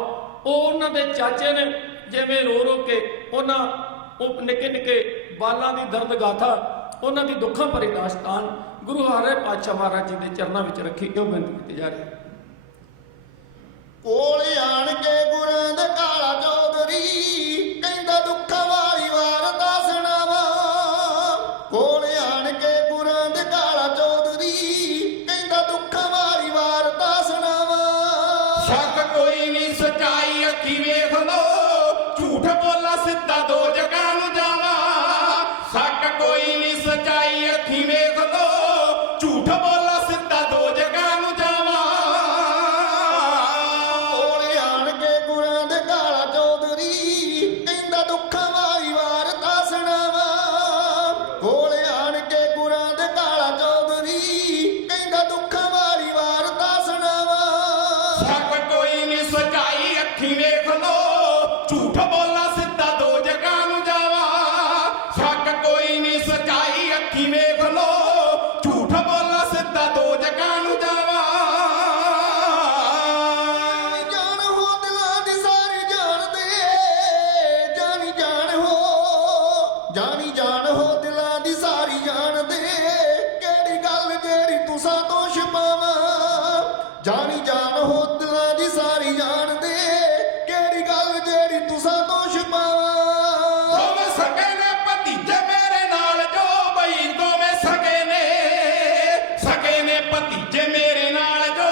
ਉਹ ਉਹਨਾਂ ਦੇ ਚਾਚੇ ਨੇ ਜਿਵੇਂ ਰੋ ਰੋ ਕੇ ਉਹਨਾਂ ਉਹ ਨਿੱਕੇ ਨਿੱਕੇ ਬਾਲਾਂ ਦੀ ਦਰਦ ਗਾਥਾ, ਉਹਨਾਂ ਦੀ ਦੁੱਖਾਂ ਭਰੀ ਦਾਸਤਾਨ ਗੁਰੂ ਹਰਿ ਪਾਤਸ਼ਾਹ ਮਹਾਰਾਜ ਜੀ ਦੇ ਚਰਨਾਂ ਵਿੱਚ ਰੱਖੀ, ਕਿਉਂ ਬੇਨਤੀ ਕੀਤੀ ਜਾ ਰਹੀ ਹੈ। ਕੋਲ ਆਣ ਕੇ ਗੁਰਾਂ ਦੇ ਕਾਲਾ ਚੌਧਰੀ ਕਹਿੰਦਾ ਦੁੱਖਾਂ ਵਾਲੀ ਵਾਰਤਾ ਸੁਣਾਵਾ। ਕੋਲ ਆਣ ਕੇ ਗੁਰਾਂ ਦੇ ਕਾਲਾ ਚੌਧਰੀ ਕਹਿੰਦਾ ਦੁੱਖਾਂ ਵਾਲੀ ਵਾਰਤਾ ਸੁਣਾਵਾ। ਸ਼ੱਕ ਕੋਈ ਨਹੀਂ ਸਚਾਈ ਅੱਖੀ ਵੇਖ ਲੋ, ਝੂਠ ਬੋਲਾ ਸਿੱਧਾ ਦੋ ਜਗ੍ਹਾ ਨੂੰ ਜਾਵਾ। ਸ਼ੱਕ ਕੋਈ ਨਹੀਂ ਸਚਾਈ ਅੱਖੀ ਵੇਖ ਲੋ, ਝੂਠ ਬੋਲਾ ਸਿੱਧਾ ਦੋ ਜਗ੍ਹਾ ਨੂੰ ਜਾਵਾ। ਕੋਲ ਆਣ ਕੇ ਗੁਰਾਂ ਦੇ ਕਾਲਾ ਚੌਧਰੀ ਕਹਿੰਦਾ ਦੁੱਖਾਂ ਵਾਲੀ ਵਾਰਤਾ ਸੁਣਾਵਾ। ਕੋਲ ਆਣ ਕੇ ਗੁਰਾਂ ਦੇ ਕਾਲਾ ਚੌਧਰੀ ਕਹਿੰਦਾ ਦੁੱਖਾਂ ਵਾਲੀ ਵਾਰਤਾ ਸੁਣਾਵਾ। ਸ਼ੱਕ ਕੋਈ ਨਹੀਂ ਸਚਾਈ ਅੱਖੀ ਵੇਖ ਲੋ, ਝੂਠ ਬੋਲਾ ਸਿੱਧਾ ਦੋ ਜਗ੍ਹਾ ਨੂੰ ਜਾਵਾ। ਸ਼ੱਕ ਕੋਈ ਨਹੀਂ ਸਚਾਈ ਅੱਖੀ ਵੇਖ ਲੋ, ਝੂਠ ਬੋਲਾ ਸਿੱਧਾ ਦੋ ਜਗ੍ਹਾ ਨੂੰ ਜਾਵਾ। ਜਾਣ ਹੋ ਦਿਲਾਂ ਦੀ ਸਾਰੀ ਜਾਣਦੇ, ਜਾਣੀ ਜਾਣ ਹੋ, ਜਾਣੀ ਜਾਣ ਹੋ ਦਿਲਾਂ ਦੀ ਸਾਰੀ ਜਾਣਦੇ, ਕਿਹੜੀ ਗੱਲ ਜਿਹੜੀ ਤੁਸਾਂ ਤੋਂ ਛੁਪਾਵਾਂ। ਜਾਣੀ ਜਾਣ ਹੋ ਦਿਲਾਂ ਦੀ ਸਾਰੀ ਜਾਣਦੇ, ਕਿਹੜੀ ਗੱਲ ਜਿਹੜੀ ਤੁਸਾਂ ਤੋਂ ਛੁਪਾਵਾਂ। ਦੋਵੇਂ ਸਕੇ ਨੇ ਭਤੀਜੇ ਮੇਰੇ ਨਾਲ ਜੋ ਬਈ, ਦੋਵੇਂ ਸਕੇ ਨੇ ਭਤੀਜੇ ਮੇਰੇ ਨਾਲ ਜੋ,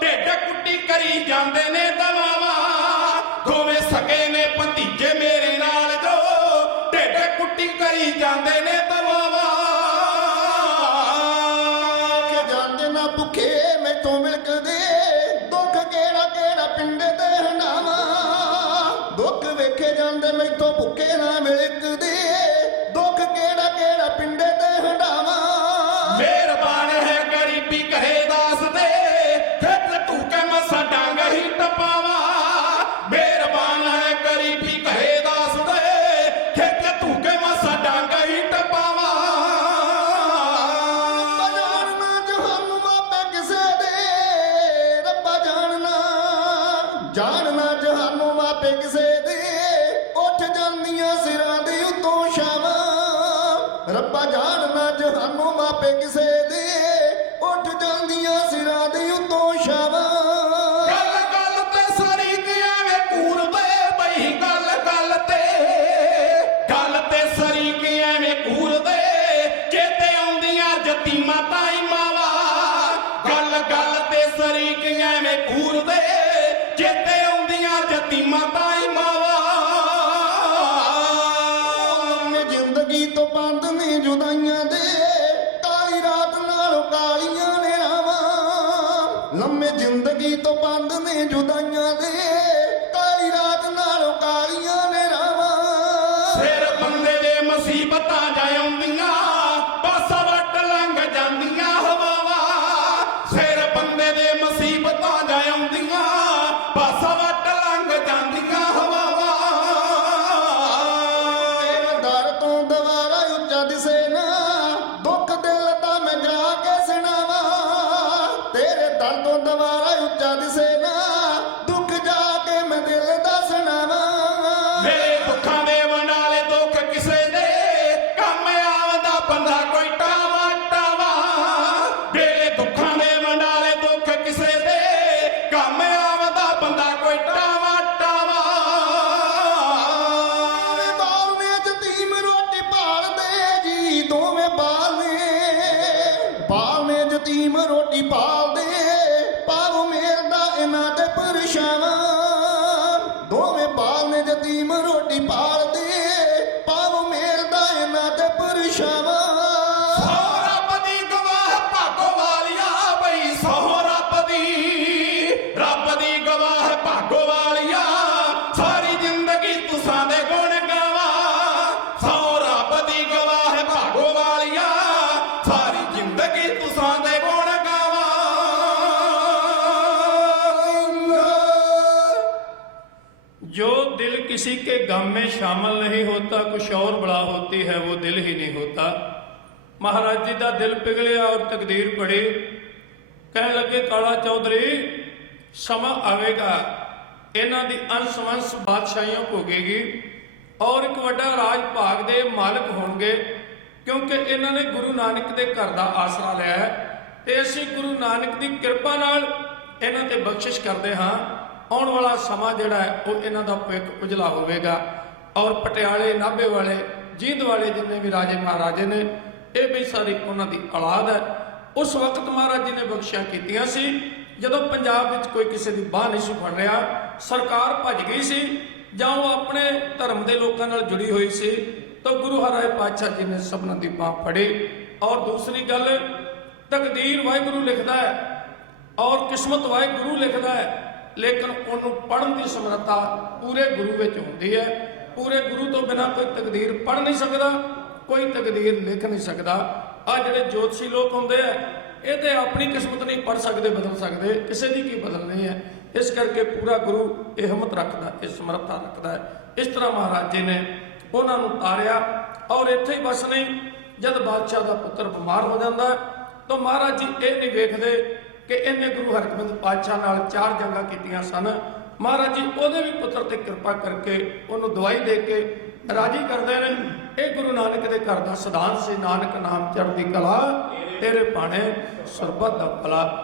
ਢਿੱਡ ਕੁੱਟੀ ਕਰੀ ਜਾਂਦੇ ਨੇ ਦਵਾਵਾ। ਦੋਵੇਂ ਸਕੇ ਨੇ ਭਤੀਜੇ ਮੇਰੇ ਨਾਲ ਜੋ, ਢਿੱਡ ਕੁੱਟੀ ਕਰੀ ਜਾਂਦੇ ਨੇ ਦਵਾਵਾ। ਕਿ ਜਾਂਦੇ ਨਾ ਭੁੱਖੇ ਮੈਥੋਂ ਮਿਲਕਦੇ, ਦੁੱਖ ਕਿਹੜਾ ਕਿਹੜਾ ਪਿੰਡੇ ਤੇ ਹੰਡਾਵਾ। ਦੁੱਖ ਵੇਖੇ ਜਾਂਦੇ ਮੈਥੋਂ ਭੁੱਖੇ ਨਾ ਮਿਲਕਦੇ, ਦੁੱਖ ਕਿਹੜਾ ਕਿਹੜਾ ਪਿੰਡੇ ਤੇ ਹੰਡਾਵਾ। ਮਿਹਰਬਾਨ ਹੈ ਗਰੀਬੀ ਘਰੇ ਦਾਸ ਦੇ, ਖੇਤ ਟੂਕੇ ਮਸਾ ਡਾਂਗ ਹੀ ਟਪਾਵਾ। ਮਿਹਰਬਾਨ ਹੈ ਗਰੀਬੀ ਘਰੇ ਦਾਸ ਦੇ, ਖੇਤ ਟੂਕੇ ਮਸਾ ਡਾਂਗ ਹੀ ਟਪਾਵਾ। ਜਾਣਨਾ ਜਹਾਨੂੰ ਮਾਪੇ ਕਿਸੇ ਦੇ, ਰੱਬਾ ਜਾਣਨਾ, ਜਾਣਨਾ ਜਹਾਨੂੰ ਮਾਪੇ ਕਿਸੇ ਦੇ, ਉੱਠ ਜਾਂਦੀਆਂ ਸਿਰਾਂ ਦੇ ਉੱਤੋਂ ਛਾਵਾਂ। ਰੱਬਾ ਜਾਣਨਾ ਜਹਾਨੂੰ ਮਾਪੇ ਕਿਸੇ ਦੇ, ਉੱਠ ਜਾਂਦੀਆਂ ਸਿਰਾਂ ਦੇ ਉੱਤੋਂ ਛਾਵਾਂ। ਗੱਲ ਗੱਲ ਤੇ ਸਰੀਕ ਐਵੇਂ ਘੂਰਦੇ ਬਈ, ਗੱਲ ਗੱਲ ਤੇ ਸਰੀਕ ਐਵੇਂ ਘੂਰਦੇ, ਚੇਤੇ ਆਉਂਦੀਆਂ ਯਤੀਮਾਂ ਤਾਈ ਮਾਵਾ। ਗੱਲ ਗੱਲ ਤੇ ਸਰੀਕ ਐਵੇਂ ਘੂਰਦੇ, ਚੇਤੇ ਆਉਂਦੀਆਂ ਯਤੀਮਾਂ ਤਾਈ ਮਾਵਾ। ਲੰਮੇ ਜ਼ਿੰਦਗੀ ਤੋਂ ਬੰਦ ਨੇ ਜੁਦਾਈਆਂ ਦੇ, ਕਾਲੀ ਰਾਤ ਨਾਲੋਂ ਕਾਲੀਆਂ ਨੇ ਰਾਵਾਂ। ਲੰਮੇ ਜ਼ਿੰਦਗੀ ਤੋਂ ਬੰਦ ਨੇ ਜੁਦਾਈਆਂ ਦੇ, ਕਾਲੀ ਰਾਤ ਨਾਲੋਂ ਕਾਲੀਆਂ ਨੇ ਰਾਵਾਂ। ਸਿਰ ਬੰਦੇ ਦੇ ਮੁਸੀਬਤਾਂ ਜਾ ਆਉਂਦੀਆਂ, ਪਾਸਾ ਵੱਟ ਲੰਘ ਜਾਂਦੀਆਂ ਹਵਾਵਾਂ। ਸਿਰ ਬੰਦੇ ਦੇ ਮੁਸੀਬਤਾਂ ਜਾ ਆਉਂਦੀਆਂ, ਪਾਸਾ ਵੱਟ ਲੰਘ ਜਾਂਦੀਆਂ ਹਵਾਵਾਂ। ਤੇਰੇ ਦਰ ਤੋਂ ਦੁਬਾਰਾ ਉੱਚਾ ਦਿਸੇ ਨਾ, ਦੁੱਖ ਦਿਲ ਦਾ ਮੈਂ ਜਾ ਕੇ ਸੁਣਾਵਾਂ। ਤੇਰੇ ਦਰ ਤੋਂ ਦੁਬਾਰਾ ਉੱਚਾ ਦਿਸੇ ਨਾ, ਦੁੱਖ ਜਾ ਕੇ ਮੈਂ ਦਿਲ ਦਾ ਸੁਣਾਵਾਂ। ਮੇਰੇ ਦੁੱਖਾਂ ਦੇ ਵੰਡਾਲੇ ਦੁੱਖ ਕਿਸੇ ਦੇ, ਕੰਮ ਆਵਦਾ ਬੰਦਾ ਕੋਈ ਟਾਵਾ ਟਾਵਾ। ਮੇਰੇ ਦੁੱਖਾਂ ਦੇ ਵੰਡਾਲੇ ਦੁੱਖ ਕਿਸੇ ਦੇ, ਕੰਮ ਆਵਦਾ ਬੰਦਾ ਕੋਈ ਟਾਵਾ ਟਾਵਾ। ਬਾਲ ਨੇ ਯਤੀਮ ਰੋਟੀ ਭਾਲਦੇ ਜੀ, ਦੋਵੇਂ ਬਾਲ ਨੇ ਯਤੀਮ ਰੋਟੀ ਭਾਲਦੇ, ਪਾਵ ਮੇਰ ਦਾ ਇਹਨਾਂ ਤੇ ਪਰਛਾਵਾਂ। ਦੋਵੇਂ ਬਾਲ ਨੇ ਯਤੀਮ ਰੋਟੀ ਭਾਲਦੇ, ਪਾਵ ਮੇਰ ਦਾ ਇਹਨਾਂ ਤੇ ਪਰਛਾਵਾਂ। ਸਹੁ ਰੱਬ ਦੀ ਗਵਾਹ ਭਾਗੋ ਵਾਲੀਆ ਬਈ, ਸਹੁ ਰੱਬ ਦੀ ਗਵਾਹ ਭਾਗੋ ਵਾਲੀਆ। ਸਾਰੀ ਜ਼ਿੰਦਗੀ ਤੁਸਾਂ ਦੇ ਗੁਣ ਗਾਵਾ। ਸਹੁ ਰੱਬ ਦੀ ਗਵਾਹ ਭਾਗੋ ਵਾਲੀਆ, ਸਾਰੀ ਜ਼ਿੰਦਗੀ ਤੁਸਾਂ ਦੇ ਗੁਣ ਗਾਵਾ। जो दिल किसी के गम में शामिल नहीं होता, कुछ और बला होती है वो दिल ही नहीं होता। ਮਹਾਰਾਜ ਜੀ ਦਾ ਦਿਲ ਪਿਘਲਿਆ ਔਰ ਤਕਦੀਰ ਪੜੀ। ਕਹਿਣ ਲੱਗੇ ਕਾਲਾ ਚੌਧਰੀ, ਸਮਾਂ ਆਵੇਗਾ ਇਹਨਾਂ ਦੀ ਅੰਸ਼ ਵੰਸ਼ ਬਾਦਸ਼ਾਹੀਆਂ ਭੋਗੇਗੀ ਔਰ ਇੱਕ ਵੱਡਾ ਰਾਜ ਭਾਗ ਦੇ ਮਾਲਕ ਹੋਣਗੇ, ਕਿਉਂਕਿ ਇਹਨਾਂ ਨੇ ਗੁਰੂ ਨਾਨਕ ਦੇ ਘਰ ਦਾ ਆਸਰਾ ਲਿਆ ਹੈ ਤੇ ਅਸੀਂ ਗੁਰੂ ਨਾਨਕ ਦੀ ਕਿਰਪਾ ਨਾਲ ਇਹਨਾਂ ਤੇ ਬਖਸ਼ਿਸ਼ ਕਰਦੇ ਹਾਂ। ਆਉਣ ਵਾਲਾ ਸਮਾਂ ਜਿਹੜਾ ਹੈ ਉਹ ਇਹਨਾਂ ਦਾ ਭਵਿੱਖ ਉਜਲਾ ਹੋਵੇਗਾ। ਔਰ ਪਟਿਆਲੇ, ਨਾਭੇ ਵਾਲੇ, ਜੀਂਦ ਵਾਲੇ ਜਿੰਨੇ ਵੀ ਰਾਜੇ ਮਹਾਰਾਜੇ ਨੇ, ਇਹ ਵੀ ਸਾਰੀ ਉਹਨਾਂ ਦੀ ਔਲਾਦ ਹੈ। ਉਸ ਵਕਤ ਮਹਾਰਾਜ ਜੀ ਨੇ ਬਖਸ਼ਿਸ਼ਾਂ ਕੀਤੀਆਂ ਸੀ ਜਦੋਂ ਪੰਜਾਬ ਵਿੱਚ ਕੋਈ ਕਿਸੇ ਦੀ ਬਾਹ ਨਹੀਂ ਸੀ ਫੜ ਰਿਹਾ, ਸਰਕਾਰ ਭੱਜ ਗਈ ਸੀ ਜਾਂ ਉਹ ਆਪਣੇ ਧਰਮ ਦੇ ਲੋਕਾਂ ਨਾਲ ਜੁੜੀ ਹੋਈ ਸੀ, ਤਾਂ ਗੁਰੂ ਹਰਿ ਪਾਤਸ਼ਾਹ ਜੀ ਨੇ ਸਭਨਾਂ ਦੀ ਬਾਹ ਫੜੀ। ਔਰ ਦੂਸਰੀ ਗੱਲ, ਤਕਦੀਰ ਵਾਹਿਗੁਰੂ ਲਿਖਦਾ ਹੈ ਔਰ ਕਿਸਮਤ ਵਾਹਿਗੁਰੂ ਲਿਖਦਾ ਹੈ, ਲੇਕਿਨ ਉਹਨੂੰ ਪੜ੍ਹਨ ਦੀ ਸਮਰੱਥਾ ਪੂਰੇ ਗੁਰੂ ਵਿੱਚ ਹੁੰਦੀ ਹੈ। ਪੂਰੇ ਗੁਰੂ ਤੋਂ ਬਿਨਾਂ ਕੋਈ ਤਕਦੀਰ ਪੜ੍ਹ ਨਹੀਂ ਸਕਦਾ, ਕੋਈ ਤਕਦੀਰ ਲਿਖ ਨਹੀਂ ਸਕਦਾ। ਆ ਜਿਹੜੇ ਜੋਤਸ਼ੀ ਲੋਕ ਹੁੰਦੇ ਆ, ਇਹ ਤੇ ਆਪਣੀ ਕਿਸਮਤ ਨਹੀਂ ਪੜ੍ਹ ਸਕਦੇ, ਬਦਲ ਸਕਦੇ, ਕਿਸੇ ਦੀ ਕੀ ਬਦਲਣੀ ਹੈ। ਇਸ ਕਰਕੇ ਪੂਰਾ ਗੁਰੂ ਇਹ ਹਿੰਮਤ ਰੱਖਦਾ, ਇਹ ਸਮਰੱਥਾ ਰੱਖਦਾ ਹੈ। ਇਸ ਤਰ੍ਹਾਂ ਮਹਾਰਾਜ ਜੀ ਨੇ ਉਹਨਾਂ ਨੂੰ ਤਾਰਿਆ ਔਰ ਇੱਥੇ ਹੀ ਬਸ ਨਹੀਂ। ਜਦ ਬਾਦਸ਼ਾਹ ਦਾ ਪੁੱਤਰ ਬਿਮਾਰ ਹੋ ਜਾਂਦਾ ਤਾਂ ਮਹਾਰਾਜ ਜੀ ਇਹ ਨਹੀਂ ਵੇਖਦੇ ਕਿ ਇਹਨੇ ਗੁਰੂ ਹਰਗੋਬਿੰਦ ਪਾਤਸ਼ਾਹ ਨਾਲ 4 ਜੰਗਾਂ ਕੀਤੀਆਂ ਸਨ। ਮਹਾਰਾਜ ਜੀ ਉਹਦੇ ਵੀ ਪੁੱਤਰ ਤੇ ਕਿਰਪਾ ਕਰਕੇ ਉਹਨੂੰ ਦਵਾਈ ਦੇ ਕੇ ਰਾਜੀ ਕਰਦੇ ਨੇ। ਇਹ ਗੁਰੂ ਨਾਨਕ ਦੇ ਘਰ ਦਾ ਸਿਧਾਂਤ ਸੀ, ਨਾਨਕ ਨਾਮ ਚੜ੍ਹਦੀ ਕਲਾ, ਤੇਰੇ ਭਾਣੇ ਸਰਬੱਤ ਦਾ ਭਲਾ।